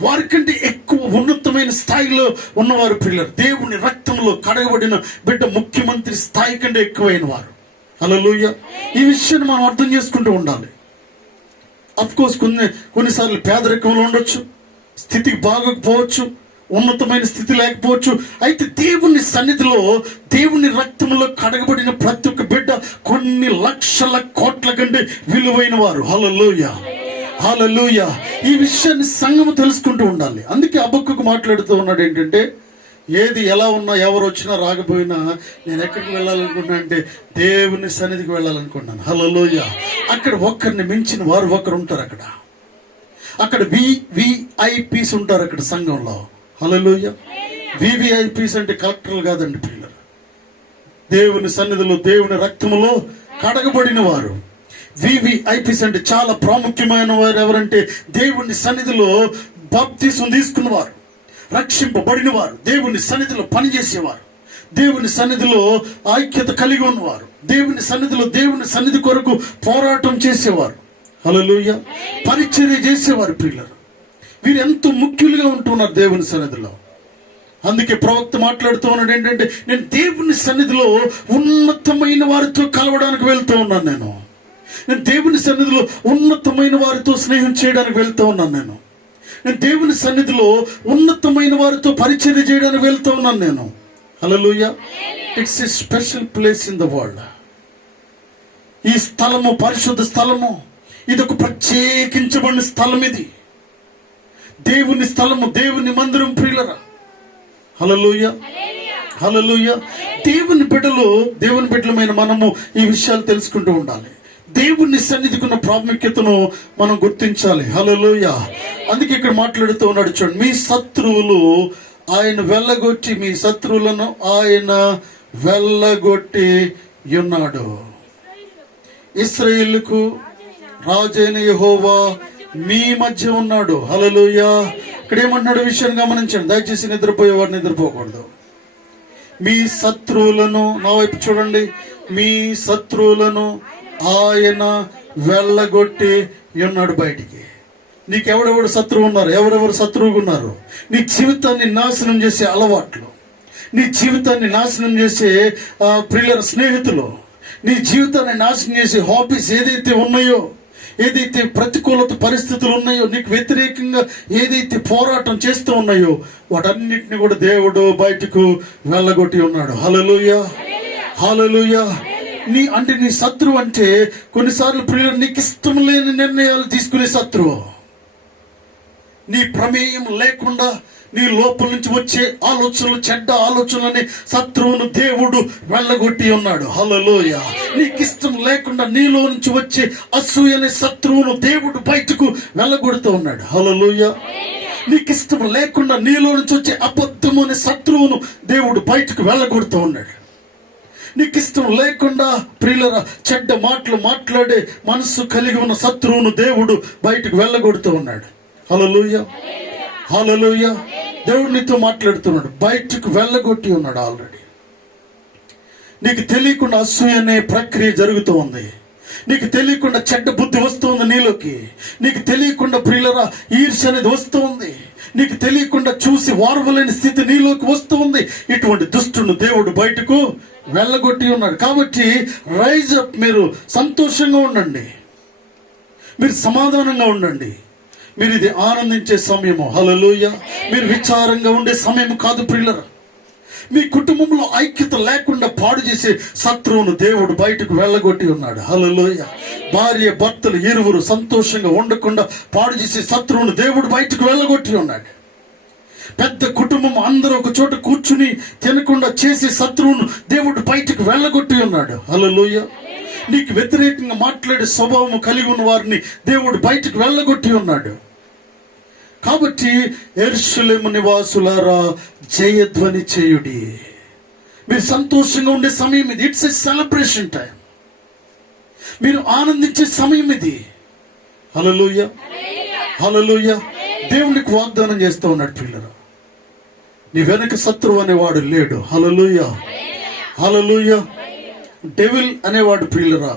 వారికంటే ఎక్కువ ఉన్నతమైన స్థాయిలో ఉన్నవారు పిల్లలు. దేవుని రక్తంలో కడగబడిన బిడ్డ ముఖ్యమంత్రి స్థాయి కంటే ఎక్కువైన వారు. హల్లెలూయా. ఈ విషయాన్ని మనం అర్థం చేసుకుంటూ ఉండాలి. అఫ్ కోర్స్ కొన్నిసార్లు పేదరికంలో ఉండొచ్చు, స్థితికి బాగోకపోవచ్చు, ఉన్నతమైన స్థితి లేకపోవచ్చు. అయితే దేవుని సన్నిధిలో దేవుని రక్తంలో కడగబడిన ప్రతి ఒక్క బిడ్డ కొన్ని లక్షల కోట్ల కంటే విలువైన వారు. హల్లెలూయా. హల్లెలూయా. ఈ విషయాన్ని సంఘము తెలుసుకుంటూ ఉండాలి. అందుకే హబక్కూకు మాట్లాడుతూ ఉన్నాడు ఏంటంటే, ఏది ఎలా ఉన్నా, ఎవరు వచ్చినా రాకపోయినా నేను ఎక్కడికి వెళ్ళాలనుకున్నా అంటే దేవుని సన్నిధికి వెళ్ళాలనుకున్నాను. హల్లెలూయా. అక్కడ ఒక్కరిని మించిన వారు ఒకరు ఉంటారు. అక్కడ వివిఐపీస్ ఉంటారు అక్కడ సంఘంలో. హల్లెలూయా. వివిఐపీస్ అంటే కలెక్టర్లు కాదండి పిల్లలు. దేవుని సన్నిధిలో దేవుని రక్తములో కడగబడిన వారు. వివిఐపీస్ అంటే చాలా ప్రాముఖ్యమైన వారు. ఎవరంటే దేవుని సన్నిధిలో బాప్తిసం తీసుకున్నవారు, రక్షింపబడిన వారు, దేవుని సన్నిధిలో పనిచేసేవారు, దేవుని సన్నిధిలో ఐక్యత కలిగి ఉన్నవారు, దేవుని సన్నిధిలో దేవుని సన్నిధి కొరకు పోరాటం చేసేవారు. హల్లెలూయా. పరిచర్య చేసేవారు ప్రియులారా. వీరు ఎంతో ముఖ్యులుగా ఉంటున్నారు దేవుని సన్నిధిలో. అందుకే ప్రవక్త మాట్లాడుతూ ఉన్నాడు ఏంటంటే, నేను దేవుని సన్నిధిలో ఉన్నతమైన వారితో కలవడానికి వెళ్తూ ఉన్నాను. నేను దేవుని సన్నిధిలో ఉన్నతమైన వారితో స్నేహం చేయడానికి వెళ్తూ ఉన్నాను. నేను దేవుని సన్నిధిలో ఉన్నతమైన వారితో పరిచర్య చేయడానికి వెళ్తూ ఉన్నాను నేను. Hallelujah. It's a special place in the world. ఈ స్థలము పరిశుద్ధ స్థలము. ఇది ఒక ప్రత్యేకించబడిన స్థలం. ఇది దేవుని స్థలము, దేవుని మందిరం ప్రియులరా. హల్లెలూయా. హల్లెలూయా. దేవుని బిడ్డలమైన మనము ఈ విషయాలు తెలుసుకుంటూ ఉండాలి. దేవుని సన్నిధికి ఉన్న ప్రాముఖ్యతను మనం గుర్తించాలి. హల్లెలూయా. అందుకే ఇక్కడ మాట్లాడుతూ ఉన్నాడు చూడండి, మీ శత్రువులు ఆయన వెళ్ళగొట్టి, మీ శత్రువులను ఆయన వెళ్ళగొట్టి ఉన్నాడు. ఇశ్రాయేలుకు రాజైన యెహోవా మీ మధ్య ఉన్నాడు. హల్లెలూయా. ఇక్కడ ఏమన్నాడు విషయాన్ని గమనించండి. దయచేసి నిద్రపోయేవారు నిద్రపోకూడదు. మీ శత్రువులను, నా వైపు చూడండి, మీ శత్రువులను ఆయన వెళ్ళగొట్టి ఉన్నాడు బయటికి. నీకెవడెవడు శత్రువు ఉన్నారు? ఎవరెవరు శత్రువుగా ఉన్నారు? నీ జీవితాన్ని నాశనం చేసే అలవాట్లు, నీ జీవితాన్ని నాశనం చేసే ప్రియుల స్నేహితులు, నీ జీవితాన్ని నాశనం చేసే హాబీస్ ఏదైతే ఉన్నాయో, ఏదైతే ప్రతికూలత పరిస్థితులు ఉన్నాయో, నీకు వ్యతిరేకంగా ఏదైతే పోరాటం చేస్తూ ఉన్నాయో, వాటన్నిటిని కూడా దేవుడు బయటకు వెళ్ళగొట్టి ఉన్నాడు. హల్లెలూయా. హల్లెలూయా. నీ శత్రువు అంటే కొన్నిసార్లు ప్రియులు నీకు ఇష్టం లేని నిర్ణయాలు తీసుకునే శత్రువు, నీ ప్రమేయం లేకుండా నీ లోపల నుంచి వచ్చే ఆలోచనలు, చెడ్డ ఆలోచనలని శత్రువును దేవుడు వెళ్ళగొట్టి ఉన్నాడు. హల్లెలూయా. నీకు ఇష్టం లేకుండా నీలో నుంచి వచ్చే అసూయని శత్రువును దేవుడు బయటకు వెళ్ళగొడుతూ ఉన్నాడు. హల్లెలూయా. నీకు ఇష్టం లేకుండా నీలో నుంచి వచ్చే అబద్ధము అనే శత్రువును దేవుడు బయటకు వెళ్ళగొడుతూ ఉన్నాడు. నీకు ఇష్టం లేకుండా ప్రియులరా చెడ్డ మాటలు మాట్లాడే మనస్సు కలిగి ఉన్న శత్రువును దేవుడు బయటకు వెళ్ళగొడుతూ ఉన్నాడు. హల్లెలూయా, హల్లెలూయా. దేవుడు నీతో మాట్లాడుతున్నాడు, బయటకు వెళ్ళగొట్టి ఉన్నాడు ఆల్రెడీ. నీకు తెలియకుండా అసూయ అనే ప్రక్రియ జరుగుతూ ఉంది. నీకు తెలియకుండా చెడ్డ బుద్ధి వస్తుంది నీలోకి. నీకు తెలియకుండా ప్రియులరా ఈర్ష్య అనేది వస్తూ ఉంది. నీకు తెలియకుండా చూసి వారవలేని స్థితి నీలోకి వస్తూ ఉంది. ఇటువంటి దుష్టును దేవుడు బయటకు వెళ్ళగొట్టి ఉన్నాడు. కాబట్టి రైజ్ అప్, మీరు సంతోషంగా ఉండండి, మీరు సమాధానంగా ఉండండి. మీరు ఇది ఆనందించే సమయము. హల్లెలూయా. మీరు విచారంగా ఉండే సమయం కాదు ప్రియులరా. మీ కుటుంబంలో ఐక్యత లేకుండా పాడు చేసే శత్రువును దేవుడు బయటకు వెళ్ళగొట్టి ఉన్నాడు. హల్లెలూయా. భార్య భర్తలు ఇరువురు సంతోషంగా ఉండకుండా పాడు చేసే శత్రువును దేవుడు బయటకు వెళ్ళగొట్టి ఉన్నాడు. పెద్ద కుటుంబం అందరూ ఒక చోట కూర్చుని తినకుండా చేసే శత్రువును దేవుడు బయటకు వెళ్ళగొట్టి ఉన్నాడు. హల్లెలూయా. నీకు వ్యతిరేకంగా మాట్లాడే స్వభావం కలిగి ఉన్న వారిని దేవుడు బయటకు వెళ్ళగొట్టి ఉన్నాడు. కాబట్టి యెరూషలేము నివాసులారా జయధ్వని చేయుడి. మీరు సంతోషంగా ఉండే సమయం ఇది. It's a celebration time. మీరు ఆనందించే సమయం ఇది. హల్లెలూయా, హల్లెలూయా. దేవునికి వాగ్దానం చేస్తూ ఉన్నాడు పిల్లలు, నీ వెనక శత్రువు అనేవాడు లేడు. హల్లెలూయా, హల్లెలూయా. డెవిల్ అనేవాడు ప్రియులరా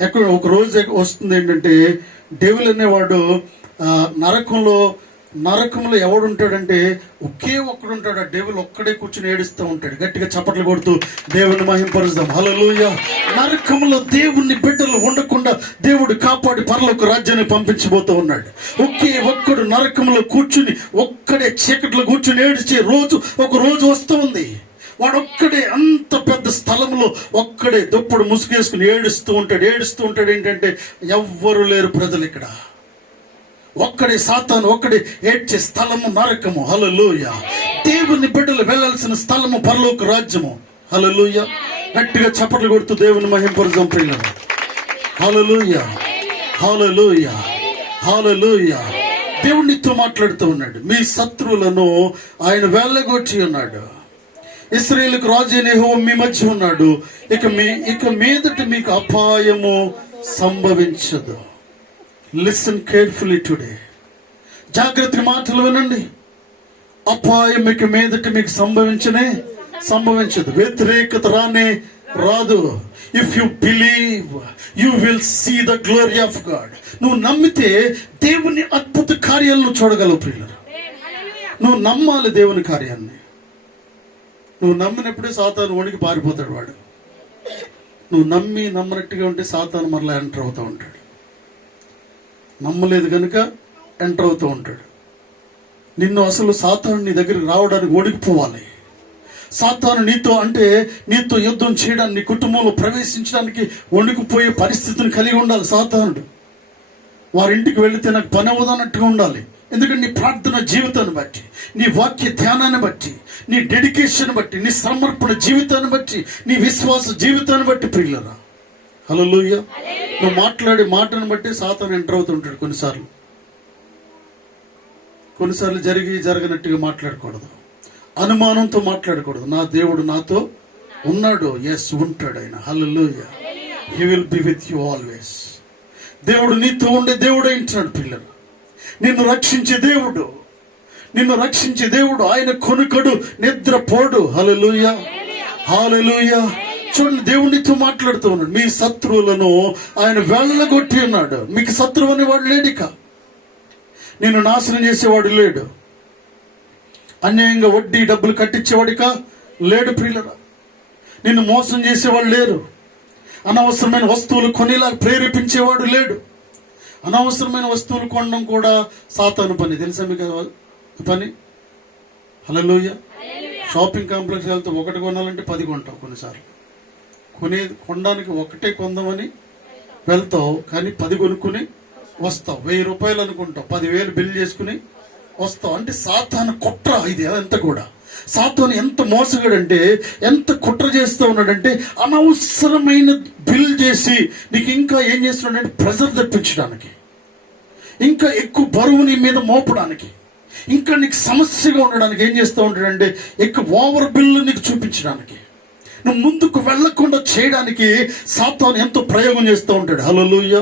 ఎక్కడ ఒక రోజు వస్తుంది ఏంటంటే, డెవిల్ అనేవాడు నరకంలో ఎవడుంటాడంటే ఒకే ఒక్కడు ఉంటాడు. ఆ డెవిల్ ఒక్కడే కూర్చుని ఏడుస్తూ ఉంటాడు, గట్టిగా చప్పట్లు కొడుతూ దేవుని మహింపరుస్తాం. హల్లెలూయా. నరకంలో దేవుని బిడ్డలు ఉండకుండా దేవుడు కాపాడి పరలోక రాజ్యాన్ని పంపించబోతూ ఉన్నాడు. ఒకే ఒక్కడు నరకంలో కూర్చుని ఒక్కడే చీకట్లో కూర్చుని ఏడిచే రోజు ఒక రోజు వస్తూ ఉంది. వాడొక్కడే అంత పెద్ద స్థలంలో ఒక్కడే దుప్పుడు ముసుగేసుకుని ఏడుస్తూ ఉంటాడు. ఏంటంటే ఎవ్వరు లేరు ప్రజలు ఇక్కడ. ఒక్కడే సాతాను, ఒక్కడే ఏడ్చే స్థలము నరకము. హల్లెలూయా. దేవుని బిడ్డలు వెళ్ళాల్సిన స్థలము పరలోక రాజ్యము. హల్లెలూయా. గట్టిగా చప్పట్లు కొడుతూ దేవుని మహింపరుద్దాం ప్రియులారా. హల్లెలూయా, హల్లెలూయా, హల్లెలూయా. దేవునితో మాట్లాడుతూ ఉన్నాడు. మీ శత్రువులను ఆయన వెళ్ళగొట్టి ఉన్నాడు. ఇశ్రాయేలుకు రాజు అయిన యెహోవా మీ మధ్య ఉన్నాడు. ఇక మీదట మీకు అపాయము సంభవించదు. Listen carefully today. జాగ్రత్త మాటలు వినండి. అపాయం ఇక మీదట మీకు సంభవించదు. వ్యతిరేకత రాదు. If you believe you will see the glory of God. నువ్వు నమ్మితే దేవుని అద్భుత కార్యాలను చూడగలవు ప్రియులారా. నువ్వు నమ్మాలి దేవుని కార్యాన్ని. నువ్వు నమ్మినప్పుడే సాతాను వణికి పారిపోతాడు వాడు. నువ్వు నమ్మనట్టుగా ఉంటే సాతాను మరలా ఎంటర్ అవుతూ ఉంటాడు. నమ్మలేదు కనుక ఎంటర్ అవుతూ ఉంటాడు. నిన్ను అసలు సాతాను నీ దగ్గరికి రావడానికి వణికిపోవాలి. సాతాను నీతో యుద్ధం చేయడానికి, నీ కుటుంబంలో ప్రవేశించడానికి వణికిపోయే పరిస్థితిని కలిగి ఉండాలి సాతానుడు. వారింటికి వెళితే నాకు పని అవ్వదన్నట్టుగా ఉండాలి. ఎందుకంటే నీ ప్రార్థన జీవితాన్ని బట్టి, నీ వాక్య ధ్యానాన్ని బట్టి, నీ డెడికేషన్ బట్టి, నీ సమర్పణ జీవితాన్ని బట్టి, నీ విశ్వాస జీవితాన్ని బట్టి ప్రియులరా. హల్లెలూయా. నువ్వు మాట్లాడే మాటను బట్టి సాతాను ఎంటర్ అవుతుంటాడు. కొన్నిసార్లు జరగనట్టుగా మాట్లాడకూడదు. అనుమానంతో మాట్లాడకూడదు. నా దేవుడు నాతో ఉన్నాడు. ఎస్, ఉంటాడు ఆయన. Hallelujah. He will be with you always. దేవుడు నీతో ఉండే దేవుడు అంటున్నాడు పిల్లలు. నిన్ను రక్షించే దేవుడు ఆయన కొనుకడు, నిద్రపోడు. హల్లెలూయా, హల్లెలూయా. చూడండి, దేవునితో మాట్లాడుతూ ఉన్నాడు. మీ శత్రువులను ఆయన వెళ్ళగొట్టి ఉన్నాడు. మీకు శత్రువు అనేవాడు లేడిక. నేను నాశనం చేసేవాడు లేడు. అన్యాయంగా వడ్డీ డబ్బులు కట్టించేవాడిక లేడు ప్రియులరా. నిన్ను మోసం చేసేవాడు లేరు. అనవసరమైన వస్తువులు కొనేలా ప్రేరేపించేవాడు లేడు. అనవసరమైన వస్తువులు కొనడం కూడా సాతాను పని. తెలుసా మీకు పని? హల్లెలూయా. షాపింగ్ కాంప్లెక్స్ వెళ్తే ఒకటి కొనాలంటే 10 కొంటావు. కొన్నిసార్లు కొనడానికి ఒకటే కొందామని వెళ్తావు, కానీ 10 కొనుక్కుని వస్తావు. 1000 రూపాయలు అనుకుంటావు, 10,000 బిల్ చేసుకుని వస్తావు అంటే సాతాను కుట్ర ఇది అదంతా కూడా. సాతాను ఎంత మోసగాడంటే, ఎంత కుట్ర చేస్తూ ఉన్నాడంటే, అనవసరమైన బిల్ చేసి నీకు ఇంకా ఏం చేస్తున్నాడంటే ప్రెజర్ తెప్పించడానికి, ఇంకా ఎక్కువ బరువు నీ మీద మోపడానికి, ఇంకా నీకు సమస్యగా ఉండడానికి ఏం చేస్తూ ఉంటాడంటే ఎక్కువ ఓవర్ బిల్లు నీకు చూపించడానికి, నువ్వు ముందుకు వెళ్లకుండా చేయడానికి సాతాను ఎంతో ప్రయోగం చేస్తూ ఉంటాడు. హల్లెలూయా.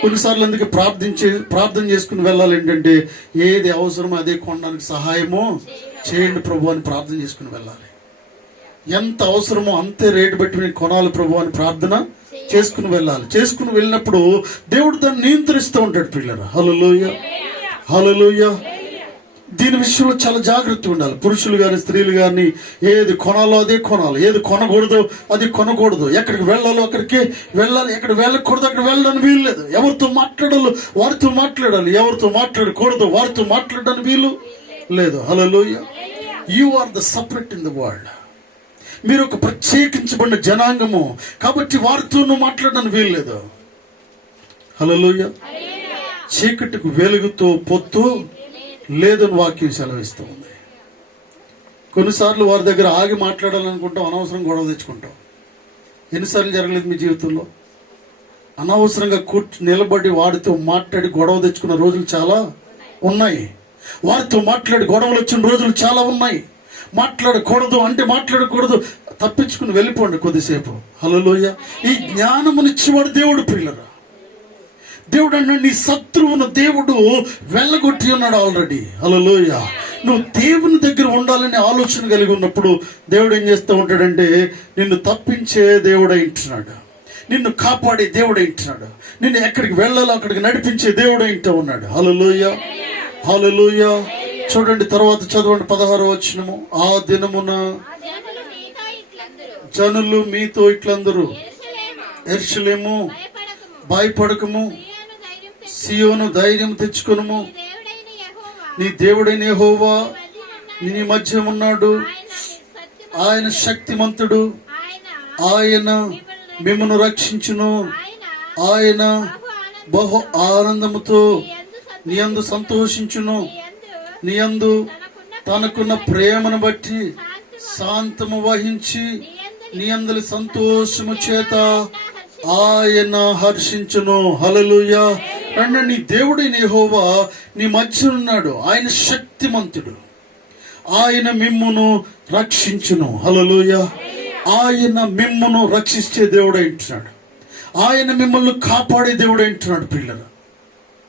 కొన్నిసార్లు అందుకే ప్రార్థన చేసుకుని వెళ్ళాలి. ఏంటంటే ఏది అవసరమో అదే కొనడానికి సహాయమో చేయండి ప్రభు అని ప్రార్థన చేసుకుని వెళ్ళాలి. ఎంత అవసరమో అంతే రేటు పెట్టి నేను కొనాలి ప్రభు అని ప్రార్థన చేసుకుని వెళ్ళాలి. చేసుకుని వెళ్ళినప్పుడు దేవుడు దాన్ని నియంత్రిస్తూ ఉంటాడు పిల్లలు. హల్లెలూయా, హల్లెలూయా. దీని విషయంలో చాలా జాగ్రత్తగా ఉండాలి. పురుషులు కానీ స్త్రీలు కానీ ఏది కొనాలో అదే కొనాలి, ఏది కొనకూడదో అది కొనకూడదు, ఎక్కడికి వెళ్ళాలో అక్కడికి వెళ్ళాలి, ఎక్కడ వెళ్ళకూడదు అక్కడ వెళ్ళడానికి వీలు లేదు. ఎవరితో మాట్లాడాలో వారితో మాట్లాడాలి, ఎవరితో మాట్లాడకూడదు వారితో మాట్లాడడానికి వీలు లేదు. Hallelujah. You are the separate in the world. మీరు ఒక ప్రత్యేకించబడిన జనాంగము కాబట్టి వారితో నువ్వు మాట్లాడడానికి వీలు లేదు. హల్లెలూయా. చీకటికి వెలుగుతో పొత్తు లేదని వాక్యం సెలవిస్తూ ఉంది. కొన్నిసార్లు వారి దగ్గర ఆగి మాట్లాడాలనుకుంటాం, అనవసరం గొడవ తెచ్చుకుంటాం. ఎన్నిసార్లు జరగలేదు మీ జీవితంలో? అనవసరంగా నిలబడి వాడితో మాట్లాడి గొడవ తెచ్చుకున్న రోజులు చాలా ఉన్నాయి. వారితో మాట్లాడి గొడవలు వచ్చిన రోజులు చాలా ఉన్నాయి. మాట్లాడకూడదు అంటే మాట్లాడకూడదు, తప్పించుకుని వెళ్ళిపోండి కొద్దిసేపు. హల్లెలూయా. ఈ జ్ఞానమునిచ్చేవాడు దేవుడు పిల్లరా. దేవుడు అన్నాడు నీ శత్రువును దేవుడు వెళ్ళగొట్టి ఉన్నాడు ఆల్రెడీ. హల్లెలూయా. నువ్వు దేవుని దగ్గర ఉండాలని ఆలోచన కలిగి ఉన్నప్పుడు దేవుడు ఏం చేస్తూ ఉంటాడంటే నిన్ను తప్పించే దేవుడు ఇంటున్నాడు, నిన్ను కాపాడే దేవుడు ఇంటున్నాడు, నిన్ను ఎక్కడికి వెళ్ళాలో అక్కడికి నడిపించే దేవుడు ఇంటూ ఉన్నాడు. హల్లెలూయా, హల్లెలూయా. చూడండి తర్వాత చదవండి 16వ వచనము. ఆ దినమున జనులు మీతో ఇట్లందరూ, యెరూషలేము భయపడకము, సియోను ధైర్యం తెచ్చుకొనుము, నీ దేవుడైన యెహోవా నీ మధ్య ఉన్నాడు, ఆయన శక్తిమంతుడు, ఆయన మిమ్మును రక్షించును, ఆయన బహు ఆనందముతో నీ యందు సంతోషించును, నీ యందు తనకున్న ప్రేమను బట్టి శాంతము వహించి నీ యందలి సంతోషము చేత ఆయన హర్షించును. హల్లెలూయా. అంటే నీ దేవుడైన యెహోవా నీ మధ్య ఉన్నాడు, ఆయన శక్తిమంతుడు, ఆయన మిమ్మును రక్షించును. హల్లెలూయా. ఆయన మిమ్మును రక్షించే దేవుడు అంటున్నాడు, ఆయన మిమ్మల్ని కాపాడే దేవుడు అంటున్నాడు. పిల్లలు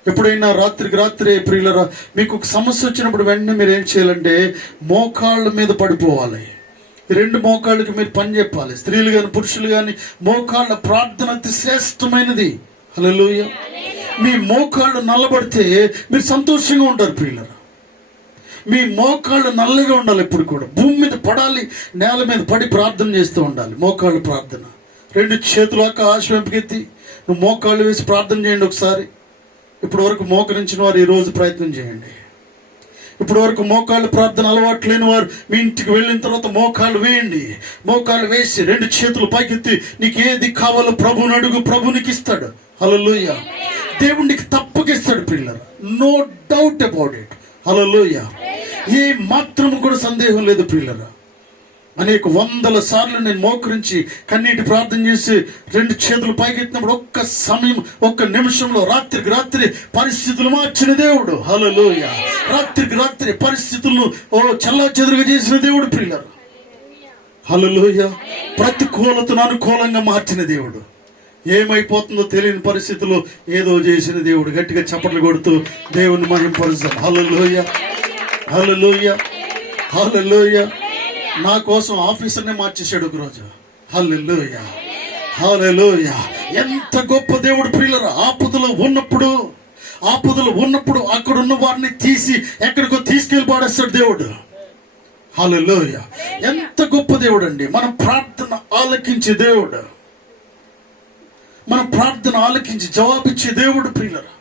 ఎప్పుడైనా రాత్రికి రాత్రే ప్రియులరా మీకు ఒక సమస్య వచ్చినప్పుడు వెంటనే మీరు ఏం చేయాలంటే మోకాళ్ళ మీద పడిపోవాలి. రెండు మోకాళ్ళకి మీరు పని చెప్పాలి. స్త్రీలు కానీ పురుషులు కానీ మోకాళ్ళ ప్రార్థన అతి శ్రేష్టమైనది. హల్లెలూయా. మీ మోకాళ్ళు నల్లబడితే మీరు సంతోషంగా ఉంటారు ప్రియులరా. మీ మోకాళ్ళు నల్లగా ఉండాలి, ఎప్పుడు కూడా భూమి మీద పడాలి, నేల మీద పడి ప్రార్థన చేస్తూ ఉండాలి. మోకాళ్ళు ప్రార్థన. రెండు చేతులు ఆకాశం వెంపకెత్తి నువ్వు మోకాళ్ళు వేసి ప్రార్థన చేయండి ఒకసారి. ఇప్పటి వరకు మోకరించిన వారు ఈరోజు ప్రయత్నం చేయండి. ఇప్పటి వరకు మోకాళ్ళు ప్రార్థన అలవాటు లేని వారు మీ ఇంటికి వెళ్ళిన తర్వాత మోకాళ్ళు వేయండి. మోకాళ్ళు వేసి రెండు చేతులు పైకెత్తి నీకు ఏది కావాలో ప్రభువుని అడుగు, ప్రభు నీకు ఇస్తాడు. హల్లెలూయా. దేవునికి తప్పకిస్తాడు పిల్లలు, నో డౌట్ అబౌట్ ఇట్. హల్లెలూయా. ఏ మాత్రము కూడా సందేహం లేదు పిల్లలు. అనేక వందల సార్లు నేను మోకరించి కన్నీటి ప్రార్థన చేసి రెండు చేతులు పైకెత్తినప్పుడు ఒక్క సమయం, ఒక్క నిమిషంలో రాత్రికి రాత్రి పరిస్థితులు మార్చిన దేవుడు. హల్లెలూయా. రాత్రికి రాత్రి పరిస్థితులను చెల్లాచెదురుగా చేసిన దేవుడు ప్రియులారా. హల్లెలూయా. ప్రతికూలతను అనుకూలంగా మార్చిన దేవుడు. ఏమైపోతుందో తెలియని పరిస్థితుల్లో ఏదో చేసిన దేవుడు. గట్టిగా చప్పట్లు కొడుతూ దేవుని మహింపరుస్తాం. హల్లెలూయా, హల్లెలూయా, హల్లెలూయా. నా కోసం ఆఫీసర్నే మార్చేశాడు ఒకరోజు. హల్లెలూయా, హల్లెలూయా. ఎంత గొప్ప దేవుడు ప్రియులారా. ఆపదలో ఉన్నప్పుడు అక్కడ ఉన్న వారిని తీసి ఎక్కడికో తీసుకెళ్ళి పాడేస్తాడు దేవుడు. హల్లెలూయా. ఎంత గొప్ప దేవుడు అండి. మన ప్రార్థన ఆలకించే దేవుడు, మన ప్రార్థన ఆలకించి జవాబిచ్చే దేవుడు ప్రియులారా.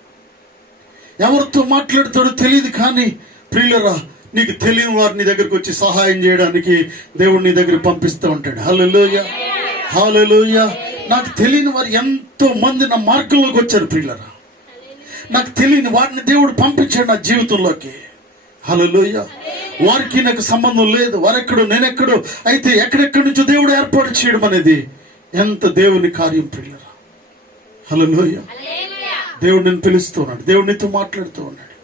ఎవరితో మాట్లాడతాడో తెలియదు కానీ ప్రియులారా నీకు తెలియని వారు నీ దగ్గరికి వచ్చి సహాయం చేయడానికి దేవుడు నీ దగ్గరికి పంపిస్తూ ఉంటాడు. హల్లెలూయా, హల్లెలూయా. నాకు తెలియని వారు ఎంతో మంది నా మార్గంలోకి వచ్చారు ప్రియులారా. నాకు తెలియని వారిని దేవుడు పంపించాడు నా జీవితంలోకి. హల్లెలూయ. వారికి నాకు సంబంధం లేదు, వారెక్కడో నేనెక్కడో. అయితే ఎక్కడెక్కడి నుంచో దేవుడు ఏర్పాటు చేయడం అనేది ఎంత దేవుని కార్యం ప్రియులారా. హల్లెలూయ. దేవుడు నిన్ను పిలుస్తూ ఉన్నాడు, దేవుడు నీతో మాట్లాడుతూ ఉన్నాడు.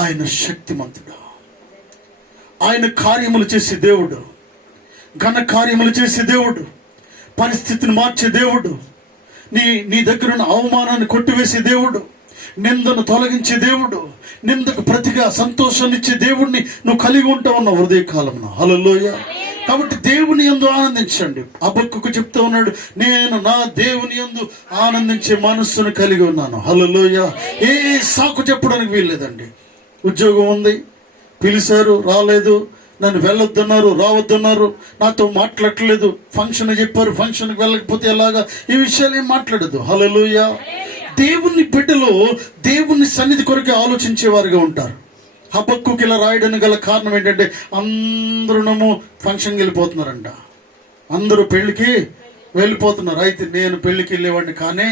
ఆయన శక్తిమంతుడు, ఆయన కార్యములు చేసే దేవుడు, ఘన కార్యములు చేసే దేవుడు, పరిస్థితిని మార్చే దేవుడు, నీ దగ్గర ఉన్న అవమానాన్ని కొట్టివేసే దేవుడు, నిందను తొలగించే దేవుడు, నిందకు ప్రతిగా సంతోషాన్ని ఇచ్చే దేవుడిని నువ్వు కలిగి ఉంటావు ఉన్న హృదయ కాలంలో. హల్లెలూయా. కాబట్టి దేవుని యందు ఆనందించండి. హబక్కూకు చెప్తూ ఉన్నాడు, నేను నా దేవుని యందు ఆనందించే మనస్సును కలిగి ఉన్నాను. హల్లెలూయా. ఏ సాకు చెప్పడానికి వీల్లేదండి. ఉద్యోగం ఉంది, పిలిచారు, రాలేదు, నన్ను వెళ్ళొద్దన్నారు, రావద్దన్నారు, నాతో మాట్లాడలేదు, ఫంక్షన్ చెప్పారు, ఫంక్షన్కి వెళ్ళకపోతే ఎలాగా, ఈ విషయాలు ఏం మాట్లాడదు. హల్లెలూయా. దేవుని బిడ్డలో దేవుని సన్నిధి కొరకే ఆలోచించేవారుగా ఉంటారు. హబక్కూకు ఇలా రాయడానికి గల కారణం ఏంటంటే అందరూ ఫంక్షన్కి వెళ్ళిపోతున్నారంట, అందరూ పెళ్లికి వెళ్ళిపోతున్నారు. అయితే నేను పెళ్లికి వెళ్ళేవాడిని కానే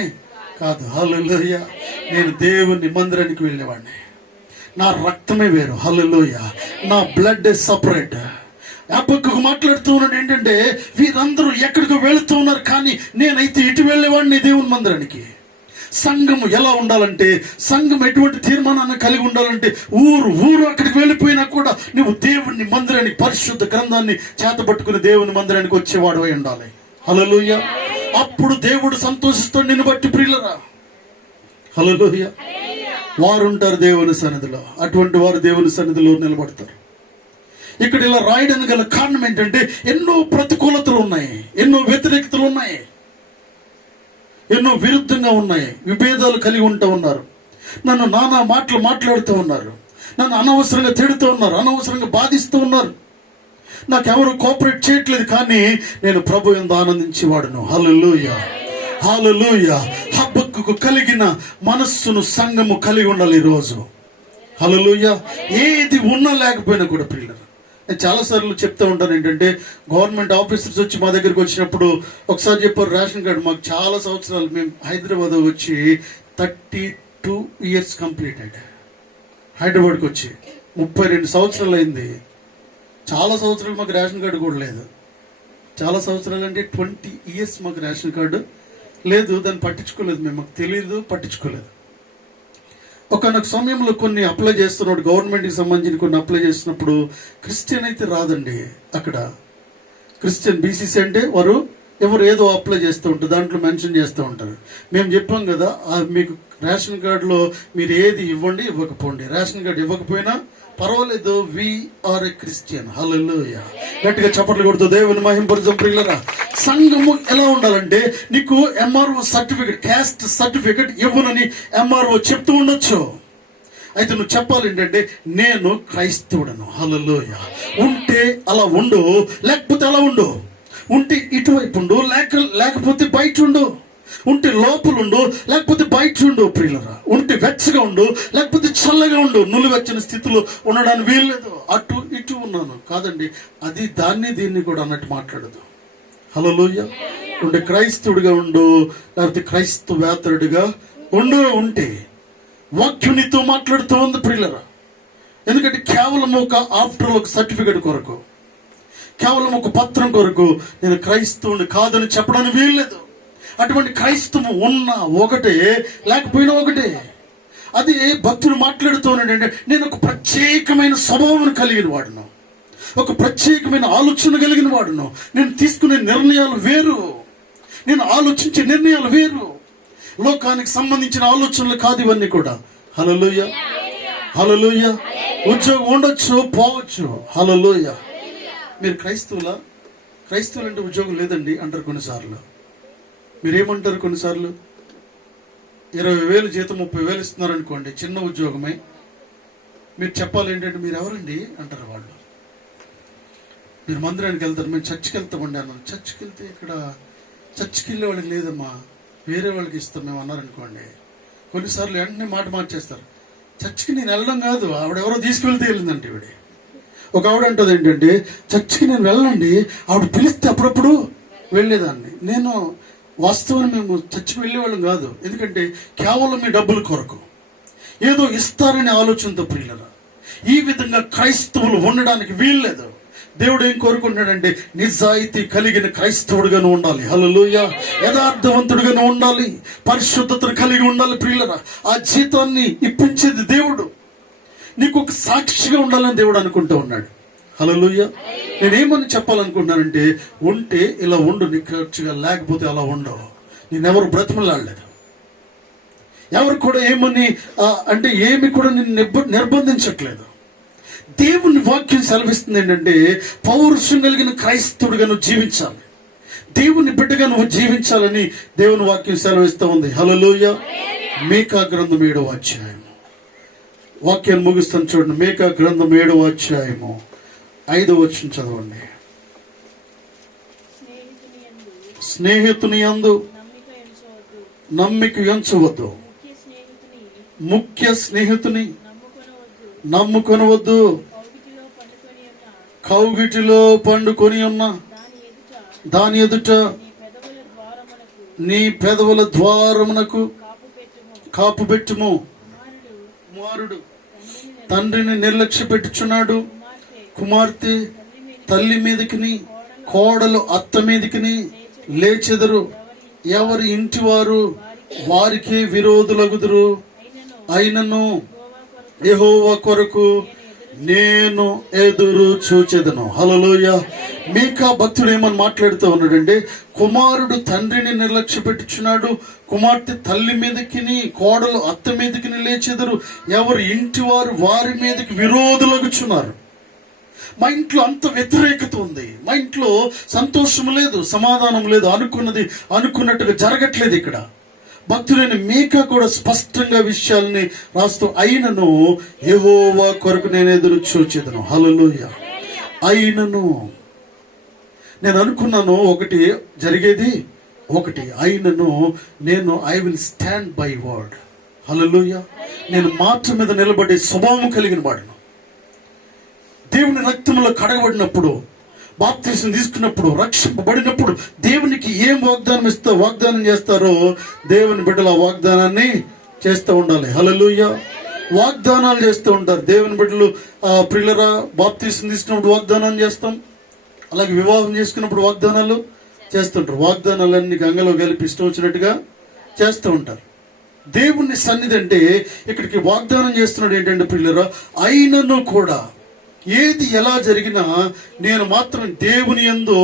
కాదు. హల్లెలూయా. నేను దేవుని మందిరానికి వెళ్ళేవాడిని. నా రక్తమే వేరు. హల్లెలూయా. నా బ్లడ్ ఇస్ సపరేట్. హబక్కూకు మాట్లాడుతూ ఉన్నాడు ఏంటంటే, వీరందరూ ఎక్కడికో వెళుతూ ఉన్నారు, కానీ నేనైతే ఇటు వెళ్ళేవాడిని దేవుని మందిరానికి. సంఘం ఎలా ఉండాలంటే, సంఘం ఎటువంటి తీర్మానాన్ని కలిగి ఉండాలంటే, ఊరు అక్కడికి వెళ్ళిపోయినా కూడా నువ్వు దేవుని మందిరానికి, పరిశుద్ధ గ్రంథాన్ని చేతపట్టుకుని దేవుని మందిరానికి వచ్చేవాడు అయి ఉండాలి. హల్లెలూయా. అప్పుడు దేవుడు సంతోషిస్తాడు నిన్ను బట్టి ప్రియులరా. హల్లెలూయా. వారు ఉంటారు దేవుని సన్నిధిలో, అటువంటి వారు దేవుని సన్నిధిలో నిలబడతారు. ఇక్కడ ఇలా రాయడానికి గల కారణం ఏంటంటే, ఎన్నో ప్రతికూలతలు ఉన్నాయి, ఎన్నో వ్యతిరేకతలు ఉన్నాయి, ఎన్నో విరుద్ధంగా ఉన్నాయి, విభేదాలు కలిగి ఉంటూ ఉన్నారు, నన్ను నానా మాటలు మాట్లాడుతూ ఉన్నారు, నన్ను అనవసరంగా తిడుతూ ఉన్నారు, అనవసరంగా బాధిస్తూ ఉన్నారు, నాకెవరు కోఆపరేట్ చేయట్లేదు, కానీ నేను ప్రభు యందు ఆనందించేవాడును. హల్లెలూయా. హల్లెలూయా. హబక్కూకు కలిగిన మనస్సును సంఘము కలిగి ఉండాలి ఈరోజు. హల్లెలూయా. ఏది ఉన్నా లేకపోయినా కూడా ప్రియులారా, నేను చాలాసార్లు చెప్తూ ఉంటాను ఏంటంటే, గవర్నమెంట్ ఆఫీసర్స్ వచ్చి మా దగ్గరికి వచ్చినప్పుడు ఒకసారి చెప్పారు, రేషన్ కార్డు మాకు చాలా సంవత్సరాలు, మేము హైదరాబాద్ వచ్చి 32 years కంప్లీటెడ్. హైదరాబాద్కి వచ్చి 32 సంవత్సరాలు అయింది. చాలా సంవత్సరాలు మాకు రేషన్ కార్డు కూడా లేదు. చాలా సంవత్సరాలు అంటే 20 years మాకు రేషన్ కార్డు లేదు. దాన్ని పట్టించుకోలేదు మేము, మాకు తెలియదు, పట్టించుకోలేదు. ఒకనొక సమయంలో కొన్ని అప్లై చేస్తున్నాడు, గవర్నమెంట్కి సంబంధించిన కొన్ని అప్లై చేస్తున్నప్పుడు క్రిస్టియన్ అయితే రాదండి. అక్కడ క్రిస్టియన్ బీసీసీ అంటే వారు ఎవరు ఏదో అప్లై చేస్తూ ఉంటారు, దాంట్లో మెన్షన్ చేస్తూ ఉంటారు. మేము చెప్పాం కదా, మీకు రేషన్ కార్డులో మీరు ఏది ఇవ్వండి, ఇవ్వకపోండి, రేషన్ కార్డు ఇవ్వకపోయినా పర్వాలేదు, వీఆర్ ఏ క్రిస్టియన్. హల్లెలూయా. గట్టిగా చప్పట్లు కొడుతూ దేవుని మహింపరచం ప్రియులారా. సంఘము ఎలా ఉండాలంటే, నీకు ఎంఆర్ఓ సర్టిఫికెట్, క్యాస్ట్ సర్టిఫికెట్ ఇవ్వనని ఎంఆర్ఓ చెప్తూ ఉండొచ్చు. అయితే నువ్వు చెప్పాలి ఏంటంటే, నేను క్రైస్తవుడను. హల్లెలూయా. ఉంటే అలా ఉండు, లేకపోతే అలా ఉండు. ఉంటే ఇటువైపు ఉండు, లేకపోతే బయట ఉండు. ఉంటే లోపల ఉండు, లేకపోతే బయట ఉండు ప్రియులరా. ఉంటే వెచ్చగా ఉండు, లేకపోతే చల్లగా ఉండు. నులివెచ్చని స్థితిలో ఉండడానికి వీల్లేదు. అటు ఇటు ఉన్నాను కాదండి, అది దాన్ని దీన్ని కూడా అన్నట్టు మాట్లాడదు. హల్లెలూయా. ఉంటే క్రైస్తవుడిగా ఉండు, లేకపోతే క్రైస్తవేతరుడిగా ఉండు. ఉంటే వాక్యునితో మాట్లాడుతూ ఉంది ప్రియులరా. ఎందుకంటే కేవలం ఒక సర్టిఫికెట్ కొరకు, కేవలం ఒక పత్రం కొరకు నేను క్రైస్తవుని కాదని చెప్పడానికి వీల్లేదు. అటువంటి క్రైస్తవం ఉన్న ఒకటే, లేకపోయినా ఒకటే. అది భక్తులు మాట్లాడుతూ ఉన్నాడంటే, నేను ఒక ప్రత్యేకమైన స్వభావం కలిగిన వాడును, ఒక ప్రత్యేకమైన ఆలోచన కలిగిన వాడును. నేను తీసుకునే నిర్ణయాలు వేరు, నేను ఆలోచించే నిర్ణయాలు వేరు. లోకానికి సంబంధించిన ఆలోచనలు కాదు ఇవన్నీ కూడా. హల్లెలూయా. హల్లెలూయా. ఉద్యోగం ఉండొచ్చు, పోవచ్చు. హల్లెలూయా. మీరు క్రైస్తవులు అంటే ఉద్యోగం లేదండి అంటారు కొన్నిసార్లు. మీరేమంటారు కొన్నిసార్లు? 20,000 జీతం 30,000 ఇస్తున్నారు అనుకోండి, చిన్న ఉద్యోగమే. మీరు చెప్పాలి ఏంటంటే, మీరు ఎవరండి అంటారు వాళ్ళు. మీరు మందిరానికి వెళ్తారు, మేము చర్చికి వెళ్తామండి అన్నారు. చర్చికి వెళ్తే ఇక్కడ చర్చికి వెళ్ళే వాళ్ళకి లేదమ్మా, వేరే వాళ్ళకి ఇస్తాం మేము అన్నారనుకోండి. కొన్నిసార్లు వెంటనే మాట మార్చేస్తారు. చర్చికి నేను వెళ్ళడం కాదు, ఆవిడెవరో తీసుకువెళ్తే వెళ్ళిందంటే ఈవిడ. ఒక ఆవిడ అంటుంది ఏంటంటే, చర్చికి నేను వెళ్ళండి, ఆవిడ పిలిస్తే అప్పుడప్పుడు వెళ్ళేదాన్ని. నేను వాస్తవాన్ని మేము చర్చికి వెళ్ళేవాళ్ళం కాదు. ఎందుకంటే కేవలం మీ డబ్బుల కొరకు, ఏదో ఇస్తారనే ఆలోచనతో ప్రియులరా, ఈ విధంగా క్రైస్తవులు ఉండడానికి వీల్లేదు. దేవుడు ఏం కోరుకుంటున్నాడంటే నిజాయితీ కలిగిన క్రైస్తవుడుగాను ఉండాలి. హల్లెలూయా. యథార్థవంతుడుగాను ఉండాలి, పరిశుద్ధతను కలిగి ఉండాలి. ప్రియులరా, ఆ జీతాన్ని ఇప్పించేది దేవుడు. నీకు ఒక సాక్షిగా ఉండాలని దేవుడు అనుకుంటూ ఉన్నాడు. హల్లెలూయా. నేనేమని చెప్పాలనుకుంటున్నానంటే, ఉంటే ఇలా ఉండు నీ ఖర్చుగా, లేకపోతే అలా ఉండవు. నేనెవరు బ్రతిమలాడలేదు, ఎవరు కూడా ఏమని అంటే ఏమి కూడా నిన్ను నిర్బంధించట్లేదు. దేవుని వాక్యం సెలవిస్తుంది ఏంటంటే, పౌరుషం కలిగిన క్రైస్తవుడిగా నువ్వు జీవించాలి, దేవుని బిడ్డగా నువ్వు జీవించాలని దేవుని వాక్యం సెలవిస్తూ ఉంది. హల్లెలూయా. మీకా గ్రంథం 7వ అధ్యాయం వాక్యాన్ని ముగిస్తాను చూడండి. మీకా గ్రంథం 7వ అధ్యాయము 5వ వచనం చదవండి. స్నేహితుని యందు నమ్మిక ఎంచవద్దు, ముఖ్య స్నేహితుని నమ్ముకొనవద్దు. కౌగిటిలో పండుకొని ఉన్న దాని ఎదుట నీ పెదవుల ద్వారమునకు కాపు పెట్టుము. కుమారుడు తండ్రిని నిర్లక్ష్య పెట్టుచున్నాడు, కుమార్తె తల్లి మీదకిని కోడలు అత్త మీదకిని లేచెదరు. ఎవరి ఇంటి వారు వారికే విరోధులగుదురు. అయినను యెహోవా కొరకు నేను ఎదురు చూచెదను. హల్లెలూయా. మీకా భక్తుడు ఏమని మాట్లాడుతూ ఉన్నాడంటే, కుమారుడు తండ్రిని నిర్లక్ష్య పెట్టుచున్నాడు, కుమార్తె తల్లి మీదకిని కోడలు అత్త మీదకిని లేచెదరు. ఎవరి ఇంటి వారు వారి మీదకి విరోధులగుచున్నారు. మా ఇంట్లో అంత వ్యతిరేకత ఉంది, మా ఇంట్లో సంతోషం లేదు, సమాధానం లేదు, అనుకున్నట్టుగా జరగట్లేదు. ఇక్కడ భక్తులైన మీకా కూడా స్పష్టంగా విషయాల్ని రాస్తూ, అయినను యెహోవా కొరకు నేను ఎదురు చూచెదను. హల్లెలూయా. అయినను నేను అనుకున్నాను ఒకటి, జరిగేది ఒకటి. అయినను నేను I will stand by word. Hallelujah. నేను మాట మీద నిలబడే స్వభావం కలిగిన వాడును. దేవుని రక్తంలో కడగబడినప్పుడు, బాప్తిసం తీసుకున్నప్పుడు, రక్షింపబడినప్పుడు దేవునికి ఏం వాగ్దానం చేస్తారో దేవుని బిడ్డలు ఆ వాగ్దానాన్ని చేస్తూ ఉండాలి. హల్లెలూయా. వాగ్దానాలు చేస్తూ ఉంటారు దేవుని బిడ్డలు. ప్రియులరా, బాప్తిసం తీసుకున్నప్పుడు వాగ్దానం చేస్తాం, అలాగే వివాహం చేసుకున్నప్పుడు వాగ్దానాలు చేస్తుంటారు. వాగ్దానాలన్నీ గంగలో కలిపి ఇష్టం వచ్చినట్టుగా చేస్తూ ఉంటారు. దేవుని సన్నిధి అంటే ఇక్కడికి వాగ్దానం చేస్తున్నాడు ఏంటంటే ప్రియులరా, అయినను కూడా ఏది ఎలా జరిగినా నేను మాత్రం దేవుని యందు,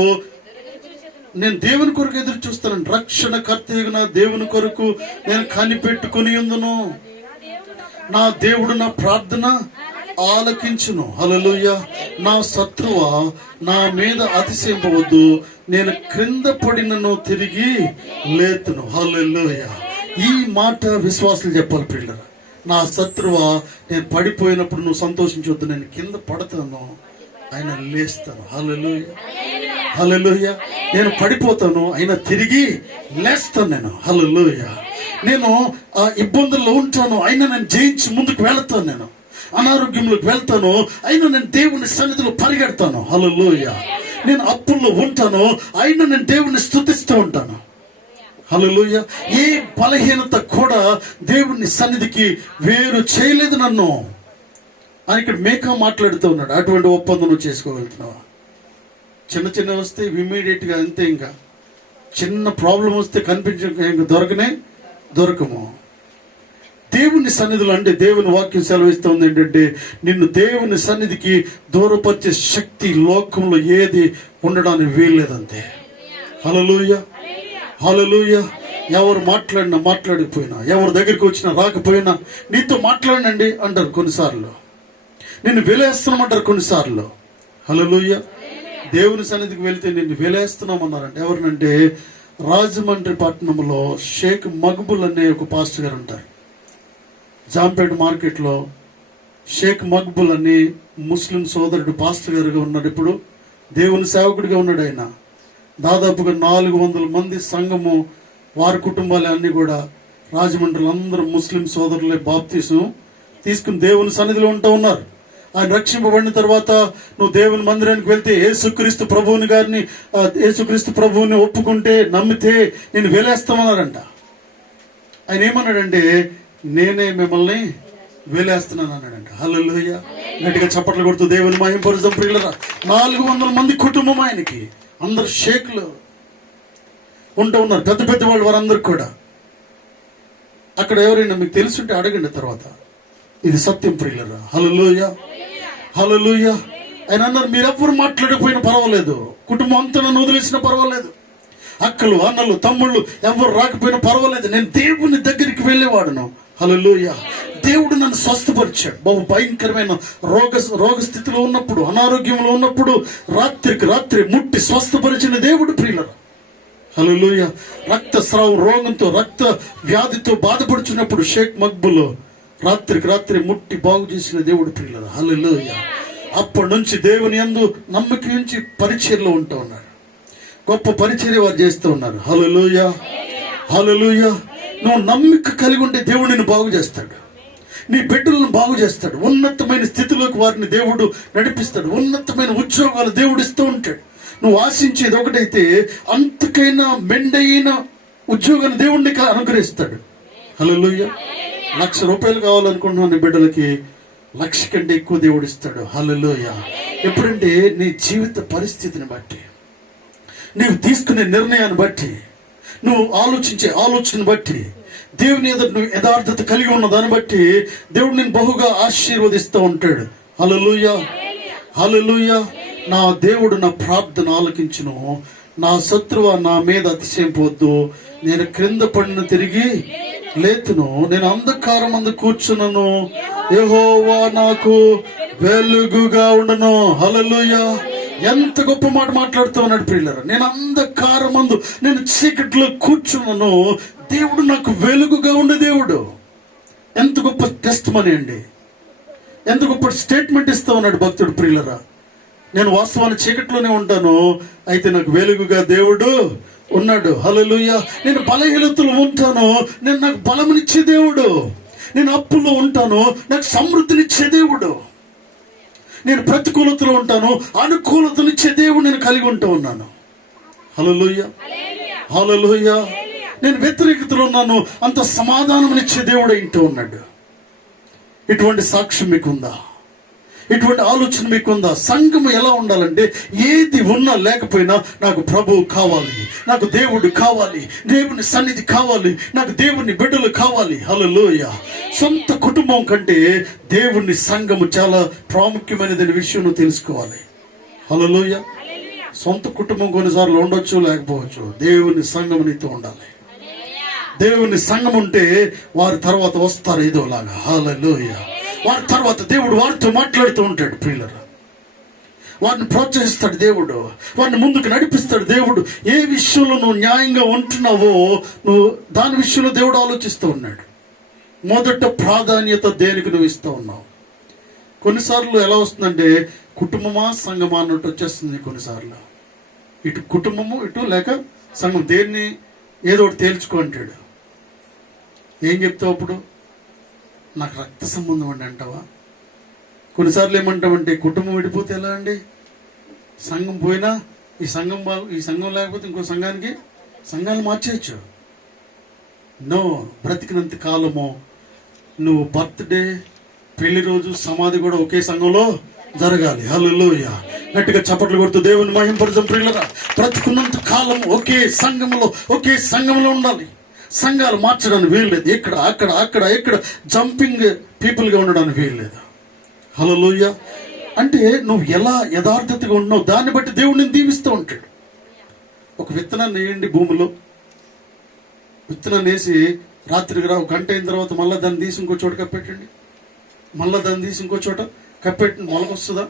నేను దేవుని కొరకు ఎదురు చూస్తాను. రక్షణ కర్తయ్యగా దేవుని కొరకు నేను కనిపెట్టుకుని ఉందును. నా దేవుడు నా ప్రార్థన ఆలకించును. హల్లెలూయా. నా శత్రువా నా మీద అతిశయింపవద్దు, నేను క్రింద పడినను తిరిగి లేతును. హల్లెలూయా. ఈ మాట విశ్వాసులు చెప్పాలి పిల్లలు. నా శత్రువా నేను పడిపోయినప్పుడు నువ్వు సంతోషించవద్దు, నేను కింద పడతాను, ఆయన లేస్తాను. హల్లెలూయా. హల్లెలూయా. నేను పడిపోతాను, అయినా తిరిగి లేస్తాను నేను. హల్లెలూయా. నేను ఇబ్బందుల్లో ఉంటాను, అయినా నేను జయించి ముందుకు వెళతాను. నేను అనారోగ్యంలోకి వెళ్తాను, అయినా నేను దేవుని సన్నిధిలో పరిగెడతాను. హల్లెలూయా. నేను అప్పుల్లో ఉంటాను, అయినా నేను దేవుని స్తుతిస్తూ ఉంటాను. హల్లెలూయా. ఏ బలహీనత కూడా దేవుని సన్నిధికి వేరు చేయలేదు నన్ను అని ఇక్కడ మీకా మాట్లాడుతూ ఉన్నాడు. అటువంటి ఒప్పందం నువ్వు చేసుకోగలుగుతున్నావా? చిన్న వస్తే ఇమీడియట్ గా అంతే. ఇంకా చిన్న ప్రాబ్లం వస్తే దొరకము. దేవుని సన్నిధిలో అంటే దేవుని వాక్యం సెలవిస్తుంది ఏంటంటే, నిన్ను దేవుని సన్నిధికి దూరపరిచే శక్తి లోకంలో ఏది ఉండడానికి వీల్లేదంతే. హల్లెలూయా. హల్లెలూయా. ఎవరు మాట్లాడకపోయినా, ఎవరి దగ్గరికి వచ్చినా రాకపోయినా నీతో మాట్లాడండి అంటారు కొన్నిసార్లు, నిన్ను వెలేస్తున్నామంటారు కొన్నిసార్లు. హల్లెలూయా. దేవుని సన్నిధికి వెళ్తే నిన్ను వెలేస్తున్నామన్నారంటే ఎవరినంటే, రాజమండ్రి పట్టణంలో షేక్ మక్బుల్ అనే ఒక పాస్టర్ గారు ఉంటారు. జాంపేట మార్కెట్లో షేక్ మక్బుల్ అని ముస్లిం సోదరుడు పాస్టర్ గారుగా ఉన్నాడు. ఇప్పుడు దేవుని సేవకుడిగా ఉన్నాడు. ఆయన దాదాపుగా 400 మంది సంఘము, వారి కుటుంబాలు అన్ని కూడా రాజమండ్రిలో అందరూ ముస్లిం సోదరులే బాప్తీసం తీసుకుని దేవుని సన్నిధిలో ఉంటూ ఉన్నారు. ఆయన రక్షింపబడిన తర్వాత నువ్వు దేవుని మందిరానికి వెళ్తే యేసుక్రీస్తు ప్రభువుని ఒప్పుకుంటే, నమ్మితే నేను వెలేస్తామన్నారంట. ఆయన ఏమన్నాడంటే, నేనే మిమ్మల్ని వేలేస్తున్నాను అన్నాడంట. హల్లెలూయా. గట్టిగా చప్పట్లు కొడుతూ దేవుని మహిమపరుద్దాం ప్రియులరా. 400 మంది కుటుంబం ఆయనకి, అందరు షేక్లు ఉంటూ ఉన్నారు, పెద్ద పెద్ద వాళ్ళు, వారందరూ కూడా. అక్కడ ఎవరైనా మీకు తెలుసుంటే అడగండి తర్వాత. ఇది సత్యం ప్రియులరా. హల్లెలూయా, హల్లెలూయా. ఆయన అన్నారు, మీరెవ్వరు మాట్లాడకపోయినా పర్వాలేదు, కుటుంబం అంతా నన్ను వదిలేసినా పర్వాలేదు, అక్కలు అన్నలు తమ్ముళ్ళు ఎవరు రాకపోయినా పర్వాలేదు, నేను దేవుని దగ్గరికి వెళ్ళేవాడును. హల్లెలూయా. దేవుడు నన్ను స్వస్థపరిచాడు. బహు భయంకరమైన రోగ స్థితిలో ఉన్నప్పుడు, అనారోగ్యంలో ఉన్నప్పుడు రాత్రికి రాత్రి ముట్టి స్వస్థపరిచిన దేవుడు ప్రియులరా. హల్లెలూయా. రక్తస్రావం రోగంతో, రక్త వ్యాధితో బాధపడుచున్నప్పుడు షేక్ మక్బుల్ రాత్రికి రాత్రి ముట్టి బాగు చేసిన దేవుడు ప్రియులరా. హల్లెలూయా. అప్పటి నుంచి దేవుని యందు నమ్మకం నుంచి పరిచర్యలో ఉంటూ ఉన్నారు. గొప్ప పరిచర్య వారు చేస్తూ ఉన్నారు. హల్లెలూయా, హల్లెలూయా. నువ్వు నమ్మిక కలిగి ఉంటే దేవుడు నిన్ను బాగు చేస్తాడు, నీ బిడ్డలను బాగు చేస్తాడు, ఉన్నతమైన స్థితిలోకి వారిని దేవుడు నడిపిస్తాడు, ఉన్నతమైన ఉద్యోగాలు దేవుడు ఇస్తూ ఉంటాడు. నువ్వు ఆశించేది ఒకటైతే అంతకైనా మెండైన ఉద్యోగాన్ని దేవుడిని అనుగ్రహిస్తాడు. హల్లెలూయా. 1,00,000 రూపాయలు కావాలనుకుంటున్నావు నీ బిడ్డలకి, 1,00,000 కంటే ఎక్కువ దేవుడు ఇస్తాడు. హల్లెలూయా. ఎప్పుడంటే నీ జీవిత పరిస్థితిని బట్టి, నీవు తీసుకునే నిర్ణయాన్ని బట్టి, నువ్వు ఆలోచించే ఆలోచన బట్టి, దేవుని ఎదుట నువ్వు యథార్థత కలిగి ఉన్న దాన్ని బట్టి దేవుడు నేను బహుగా ఆశీర్వదిస్తూ ఉంటాడు. హల్లెలూయా, హల్లెలూయా. నా దేవుడు నా ప్రార్థన ఆలకించును, నా శత్రువు నా మీద అతిశయింపవద్దు. నేను క్రింద పడిన తిరిగి లేతును, నేను అంధకారం అందు కూర్చున్నాను, యెహోవా నాకు వెలుగుగా ఉండను. హల్లెలూయా. ఎంత గొప్ప మాట మాట్లాడుతూ ఉన్నాడు ప్రియులారా. నేను అంధకారమందు, నేను చీకట్లో కూర్చున్నాను, దేవుడు నాకు వెలుగుగా ఉండే దేవుడు. ఎంత గొప్ప టెస్ట్ మనీ అండి, ఎంత గొప్ప స్టేట్మెంట్ ఇస్తూ ఉన్నాడు భక్తుడు ప్రియులారా. నేను వాస్తవాన్ని చీకట్లోనే ఉంటాను, అయితే నాకు వెలుగుగా దేవుడు ఉన్నాడు. హల్లెలూయా. నేను బలహీనతలో ఉంటాను, నేను నాకు బలమునిచ్చే దేవుడు. నేను అప్పుల్లో ఉంటాను, నాకు సమృద్ధినిచ్చే దేవుడు. నేను ప్రతికూలతలో ఉంటాను, అనుకూలతనిచ్చే దేవుడు నేను కలిగి ఉంటూ ఉన్నాను. హల్లెలూయా, హల్లెలూయా. నేను వ్యతిరేకతలో ఉన్నాను, అంత సమాధానమునిచ్చే దేవుడు ఇంటూ ఉన్నాడు. ఇటువంటి సాక్ష్యం మీకుందా? ఇటువంటి ఆలోచన మీకుందా? సంఘము ఎలా ఉండాలంటే, ఏది ఉన్నా లేకపోయినా నాకు ప్రభువు కావాలి, నాకు దేవుడు కావాలి, దేవుని సన్నిధి కావాలి, నాకు దేవుని బిడ్డలు కావాలి. హల్లెలూయా. సొంత కుటుంబం కంటే దేవుని సంఘము చాలా ప్రాముఖ్యమైనదని విషయం నువ్వు తెలుసుకోవాలి. హల్లెలూయా. సొంత కుటుంబం కొన్నిసార్లు ఉండొచ్చు, లేకపోవచ్చు. దేవుని సంఘము నీతో ఉండాలి. దేవుని సంఘం ఉంటే వారి తర్వాత వస్తారు ఏదోలాగా. హల్లెలూయా. వారి తర్వాత దేవుడు వారితో మాట్లాడుతూ ఉంటాడు ప్రియులారా. వారిని ప్రోత్సహిస్తాడు దేవుడు, వారిని ముందుకు నడిపిస్తాడు దేవుడు. ఏ విషయంలో నువ్వు న్యాయంగా ఉంటున్నావో నువ్వు దాని విషయంలో దేవుడు ఆలోచిస్తూ ఉన్నాడు. మొదట ప్రాధాన్యత దేనికి నువ్వు ఇస్తూ ఉన్నావు. కొన్నిసార్లు ఎలా వస్తుందంటే కుటుంబమా సంఘమా అన్నట్టు వచ్చేస్తుంది. కొన్నిసార్లు ఇటు కుటుంబము ఇటు లేక సంఘం, దేన్ని ఏదో ఒకటి తేల్చుకో అంటాడు. ఏం చెప్తావు అప్పుడు? నాకు రక్త సంబంధం అండి అంటావా? కొన్నిసార్లు ఏమంటామంటే కుటుంబం విడిపోతే ఎలా అండి, సంఘం పోయినా ఈ సంఘం లేకపోతే ఇంకో సంఘాన్ని మార్చేయచ్చు. నో, బ్రతికినంత కాలము నువ్వు బర్త్డే, పెళ్లి రోజు, సమాధి కూడా ఒకే సంఘంలో జరగాలి. హల్లెలూయా. గట్టిగా చప్పట్లు కొడుతూ దేవుని మహిమపరచం ప్రియులారా. బ్రతికున్నంత కాలం ఒకే సంఘంలో ఉండాలి. సంఘాలు మార్చడానికి వీల్లేదు. ఇక్కడ అక్కడ అక్కడ ఇక్కడ జంపింగ్ పీపుల్గా ఉండడానికి వీల్లేదు. హల్లెలూయా. అంటే నువ్వు ఎలా యథార్థతగా ఉన్నావు దాన్ని బట్టి దేవుడు నేను దీవిస్తూ ఉంటాడు. ఒక విత్తనాన్ని వేయండి భూమిలో, విత్తనాన్ని వేసి రాత్రికి ఒక గంట అయిన తర్వాత మళ్ళీ దాన్ని తీసి ఇంకో చోట కప్పెట్టండి, మళ్ళీ దాన్ని తీసి ఇంకో చోట కప్పెట్టండి. మొలకొస్తుందా?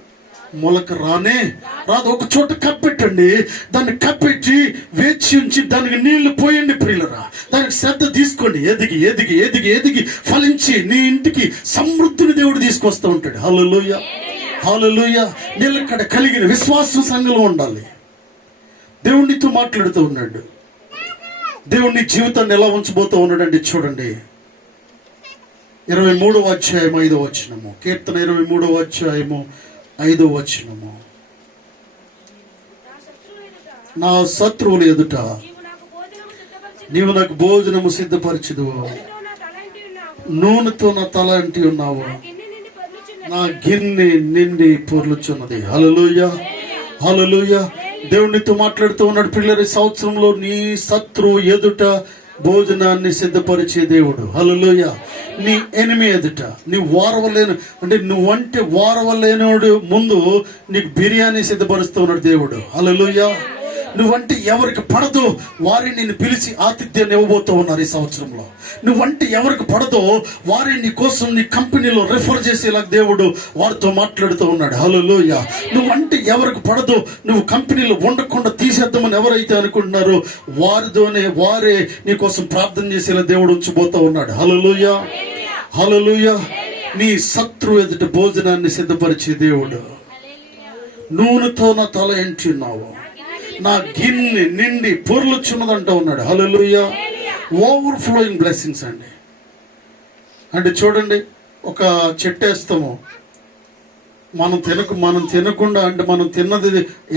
మొలక రాదు. ఒక చోట కప్పెట్టండి, దాన్ని కప్పెట్టి వేచి ఉంచి దానికి నీళ్లు పోయండి ప్రియులరా. దానికి శ్రద్ధ తీసుకోండి. ఎదిగి ఎదిగి ఎదిగి ఎదిగి ఫలించి నీ ఇంటికి సమృద్ధిని దేవుడు తీసుకొస్తూ ఉంటాడు. హల్లెలూయా, హల్లెలూయా. నిలకడ కలిగిన విశ్వాసం సంఘంలో ఉండాలి. దేవుడితో మాట్లాడుతూ ఉన్నాడు. దేవుని జీవితాన్ని ఎలా ఉంచబోతూ ఉన్నాడండి చూడండి. 23వ అధ్యాయం 5వ వచనము. కీర్తన 23వ అధ్యాయము 5వ వచనము. నా శత్రువుల ఎదుట నీవు నాకు భోజనము సిద్ధపరచుదు, నూనెతో నా తల అంటి ఉన్నావు, నా గిన్నె నిండి పొర్లుచున్నది. హల్లెలూయా, హల్లెలూయా. దేవునితో మాట్లాడుతూ ఉన్నాడు. పిల్లల సంవత్సరంలో నీ శత్రువు ఎదుట భోజనాన్ని సిద్ధపరిచే దేవుడు. హల్లెలూయా. నీ ఎనిమి ఎదుట, నీ వారవలేని అంటే నువ్వంటే వారవలేనోడు ముందు నీకు బిర్యానీ సిద్ధపరుస్తూ ఉన్నాడు దేవుడు. హల్లెలూయా. నువ్వంటే ఎవరికి పడదో వారిని నిన్ను పిలిచి ఆతిథ్యాన్ని ఇవ్వబోతూ ఉన్నారు ఈ సంవత్సరంలో. నువ్వంటే ఎవరికి పడదో వారిని నీ కోసం నీ కంపెనీలో రెఫర్ చేసేలా దేవుడు వారితో మాట్లాడుతూ ఉన్నాడు. హల్లెలూయా. నువ్వంటే ఎవరికి పడదో, నువ్వు కంపెనీలో ఉండకుండా తీసేద్దామని ఎవరైతే అనుకుంటున్నారో వారే నీ కోసం ప్రార్థన చేసేలా దేవుడు ఉంచిపోతూ ఉన్నాడు. హల్లెలూయా, హల్లెలూయా. నీ శత్రువు ఎదుట భోజనాన్ని సిద్ధపరిచే దేవుడు. నూనెతో నా తల ఎంచున్నావు, నా గిన్నె నిండి పొర్లుచున్నదంట ఉన్నాడు. హల్లెలూయా. ఓవర్ ఫ్లోయింగ్ బ్లెస్సింగ్స్ అండి. అంటే చూడండి, ఒక చెట్టు వేస్తాము, మనం తినకుండా అంటే మనం తిన్నది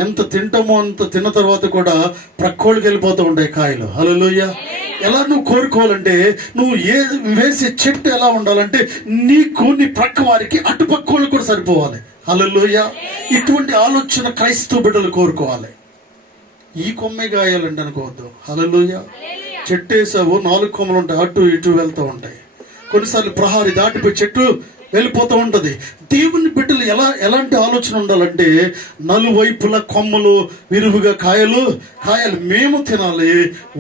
ఎంత తింటామో అంత తిన్న తర్వాత కూడా ప్రక్కోళ్ళకి వెళ్ళిపోతూ ఉంటాయి కాయలు. హల్లెలూయా. ఎలా నువ్వు కోరుకోవాలంటే, నువ్వు వేసే చెట్టు ఎలా ఉండాలంటే నీకు నీ ప్రక్క వారికి అటుపక్కోళ్ళు కూడా సరిపోవాలి. హల్లెలూయా. ఇటువంటి ఆలోచన క్రైస్తవ బిడ్డలు కోరుకోవాలి. ఈ కొమ్మే గాయాలండి అనుకోవద్దు. హల్లెలూయా. చెట్టేసావు, 4 కొమ్మలు ఉంటాయి, అటు ఇటు వెళ్తూ ఉంటాయి. కొన్నిసార్లు ప్రహారీ దాటిపోయి చెట్టు వెళ్ళిపోతూ ఉంటది. దేవుని బిడ్డలు ఎలాంటి ఆలోచన ఉండాలంటే, నలువైపుల కొమ్మలు విరువుగా కాయలు మేము తినాలి,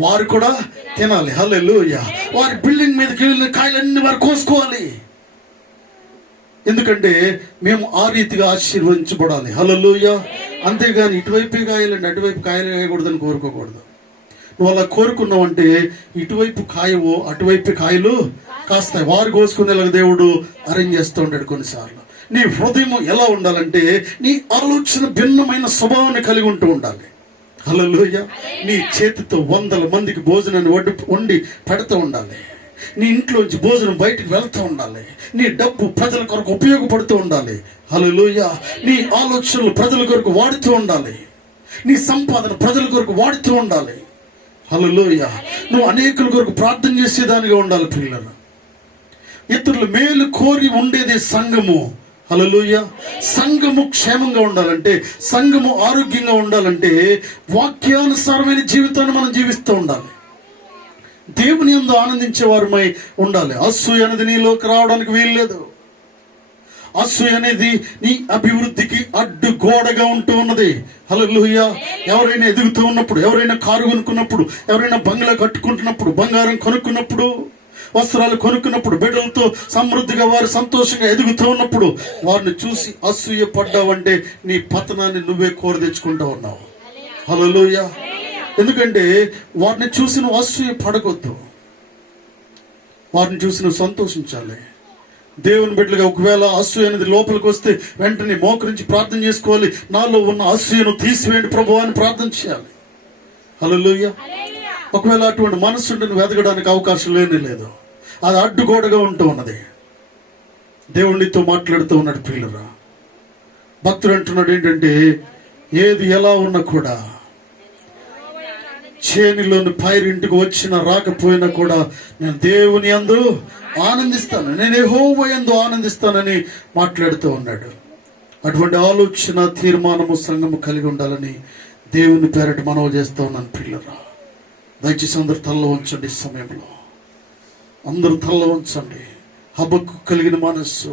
వారు కూడా తినాలి. హల్లెలూయా. వారి బిల్డింగ్ మీదకి వెళ్ళిన కాయలన్నీ వారు కోసుకోవాలి. ఎందుకంటే మేము ఆ రీతిగా ఆశీర్వదించబడాలి. హల్లెలూయా. అంతేగాని ఇటువైపు కాయలండి అటువైపు కాయలు కాయకూడదని కోరుకోకూడదు. నువ్వు అలా కోరుకున్నావంటే ఇటువైపు కాయవు, అటువైపు కాయలు కాస్తాయి. వారు కోసుకునేలాగా దేవుడు అరేంజ్ చేస్తూ ఉంటాడు కొన్నిసార్లు. నీ హృదయం ఎలా ఉండాలంటే, నీ ఆలోచన భిన్నమైన స్వభావాన్ని కలిగి ఉండాలి. హల్లెలూయా. నీ చేతితో 100 మందికి భోజనాన్ని వండి పెడుతూ ఉండాలి. నీ ఇంట్లోంచి భోజనం బయటికి వెళ్తూ ఉండాలి. నీ డబ్బు ప్రజల కొరకు ఉపయోగపడుతూ ఉండాలి. హల్లెలూయా. నీ ఆలోచనలు ప్రజల కొరకు వాడుతూ ఉండాలి. నీ సంపాదన ప్రజల కొరకు వాడుతూ ఉండాలి. హల్లెలూయా. నువ్వు అనేకుల కొరకు ప్రార్థన చేసేదానిగా ఉండాలి. పిల్లలు, ఇతరులు మేలు కోరి ఉండేదే సంఘము. హల్లెలూయా. సంఘము క్షేమంగా ఉండాలంటే, సంఘము ఆరోగ్యంగా ఉండాలంటే వాక్యానుసారమైన జీవితాన్ని మనం జీవిస్తూ ఉండాలి. దేవుని యందు ఆనందించే వారమై ఉండాలి. అసూయ అనేది నీలోకి రావడానికి వీల్లేదు. అసూయ అనేది నీ అభివృద్ధికి అడ్డు గోడగా ఉంటూ ఉన్నది. హల్లెలూయా. ఎవరైనా ఎదుగుతూ ఉన్నప్పుడు, ఎవరైనా కారు కొనుక్కున్నప్పుడు, ఎవరైనా బంగ్లా కట్టుకుంటున్నప్పుడు, బంగారం కొనుక్కున్నప్పుడు, వస్త్రాలు కొనుక్కున్నప్పుడు, బిడ్డలతో సమృద్ధిగా వారు సంతోషంగా ఎదుగుతూ ఉన్నప్పుడు వారిని చూసి అసూయ పడ్డావంటే నీ పతనాన్ని నువ్వే కోరి తెచ్చుకుంటూ ఉన్నావు. హల్లెలూయా. ఎందుకంటే వారిని చూసి నువ్వు అసూయ పడకొద్దు, వారిని చూసి నువ్వు సంతోషించాలి. దేవుని బిడ్డలుగా ఒకవేళ అసూయ అనేది లోపలికి వస్తే వెంటనే మోకరించి ప్రార్థన చేసుకోవాలి. నాలో ఉన్న అసూయను తీసివేయండి ప్రభువా అని ప్రార్థన చేయాలి. హల్లెలూయా. ఒకవేళ అటువంటి మనస్సు ఉంటే నువ్వు ఎదగడానికి అవకాశం లేదు. అది అడ్డుగోడగా ఉంటూ ఉన్నది. దేవునితో మాట్లాడుతూ ఉన్నాడు. పిల్లరా, భక్తుడు అంటున్నాడు ఏంటంటే, ఏది ఎలా ఉన్నా కూడా, చేనిలోని పైరింటికి వచ్చినా రాకపోయినా కూడా నేను దేవుని యందు ఆనందిస్తాను, నేను యెహోవా యందు ఆనందిస్తానని మాట్లాడుతూ ఉన్నాడు. అటువంటి ఆలోచన తీర్మానము సంఘము కలిగి ఉండాలని దేవుని పేరట మనవి చేస్తూ ఉన్నాను. పిల్లరా, దయచేసి అందరు తల్ల ఉంచండి. ఈ సమయంలో అందరూ తల్ల ఉంచండి. హబక్కు కలిగిన మనస్సు,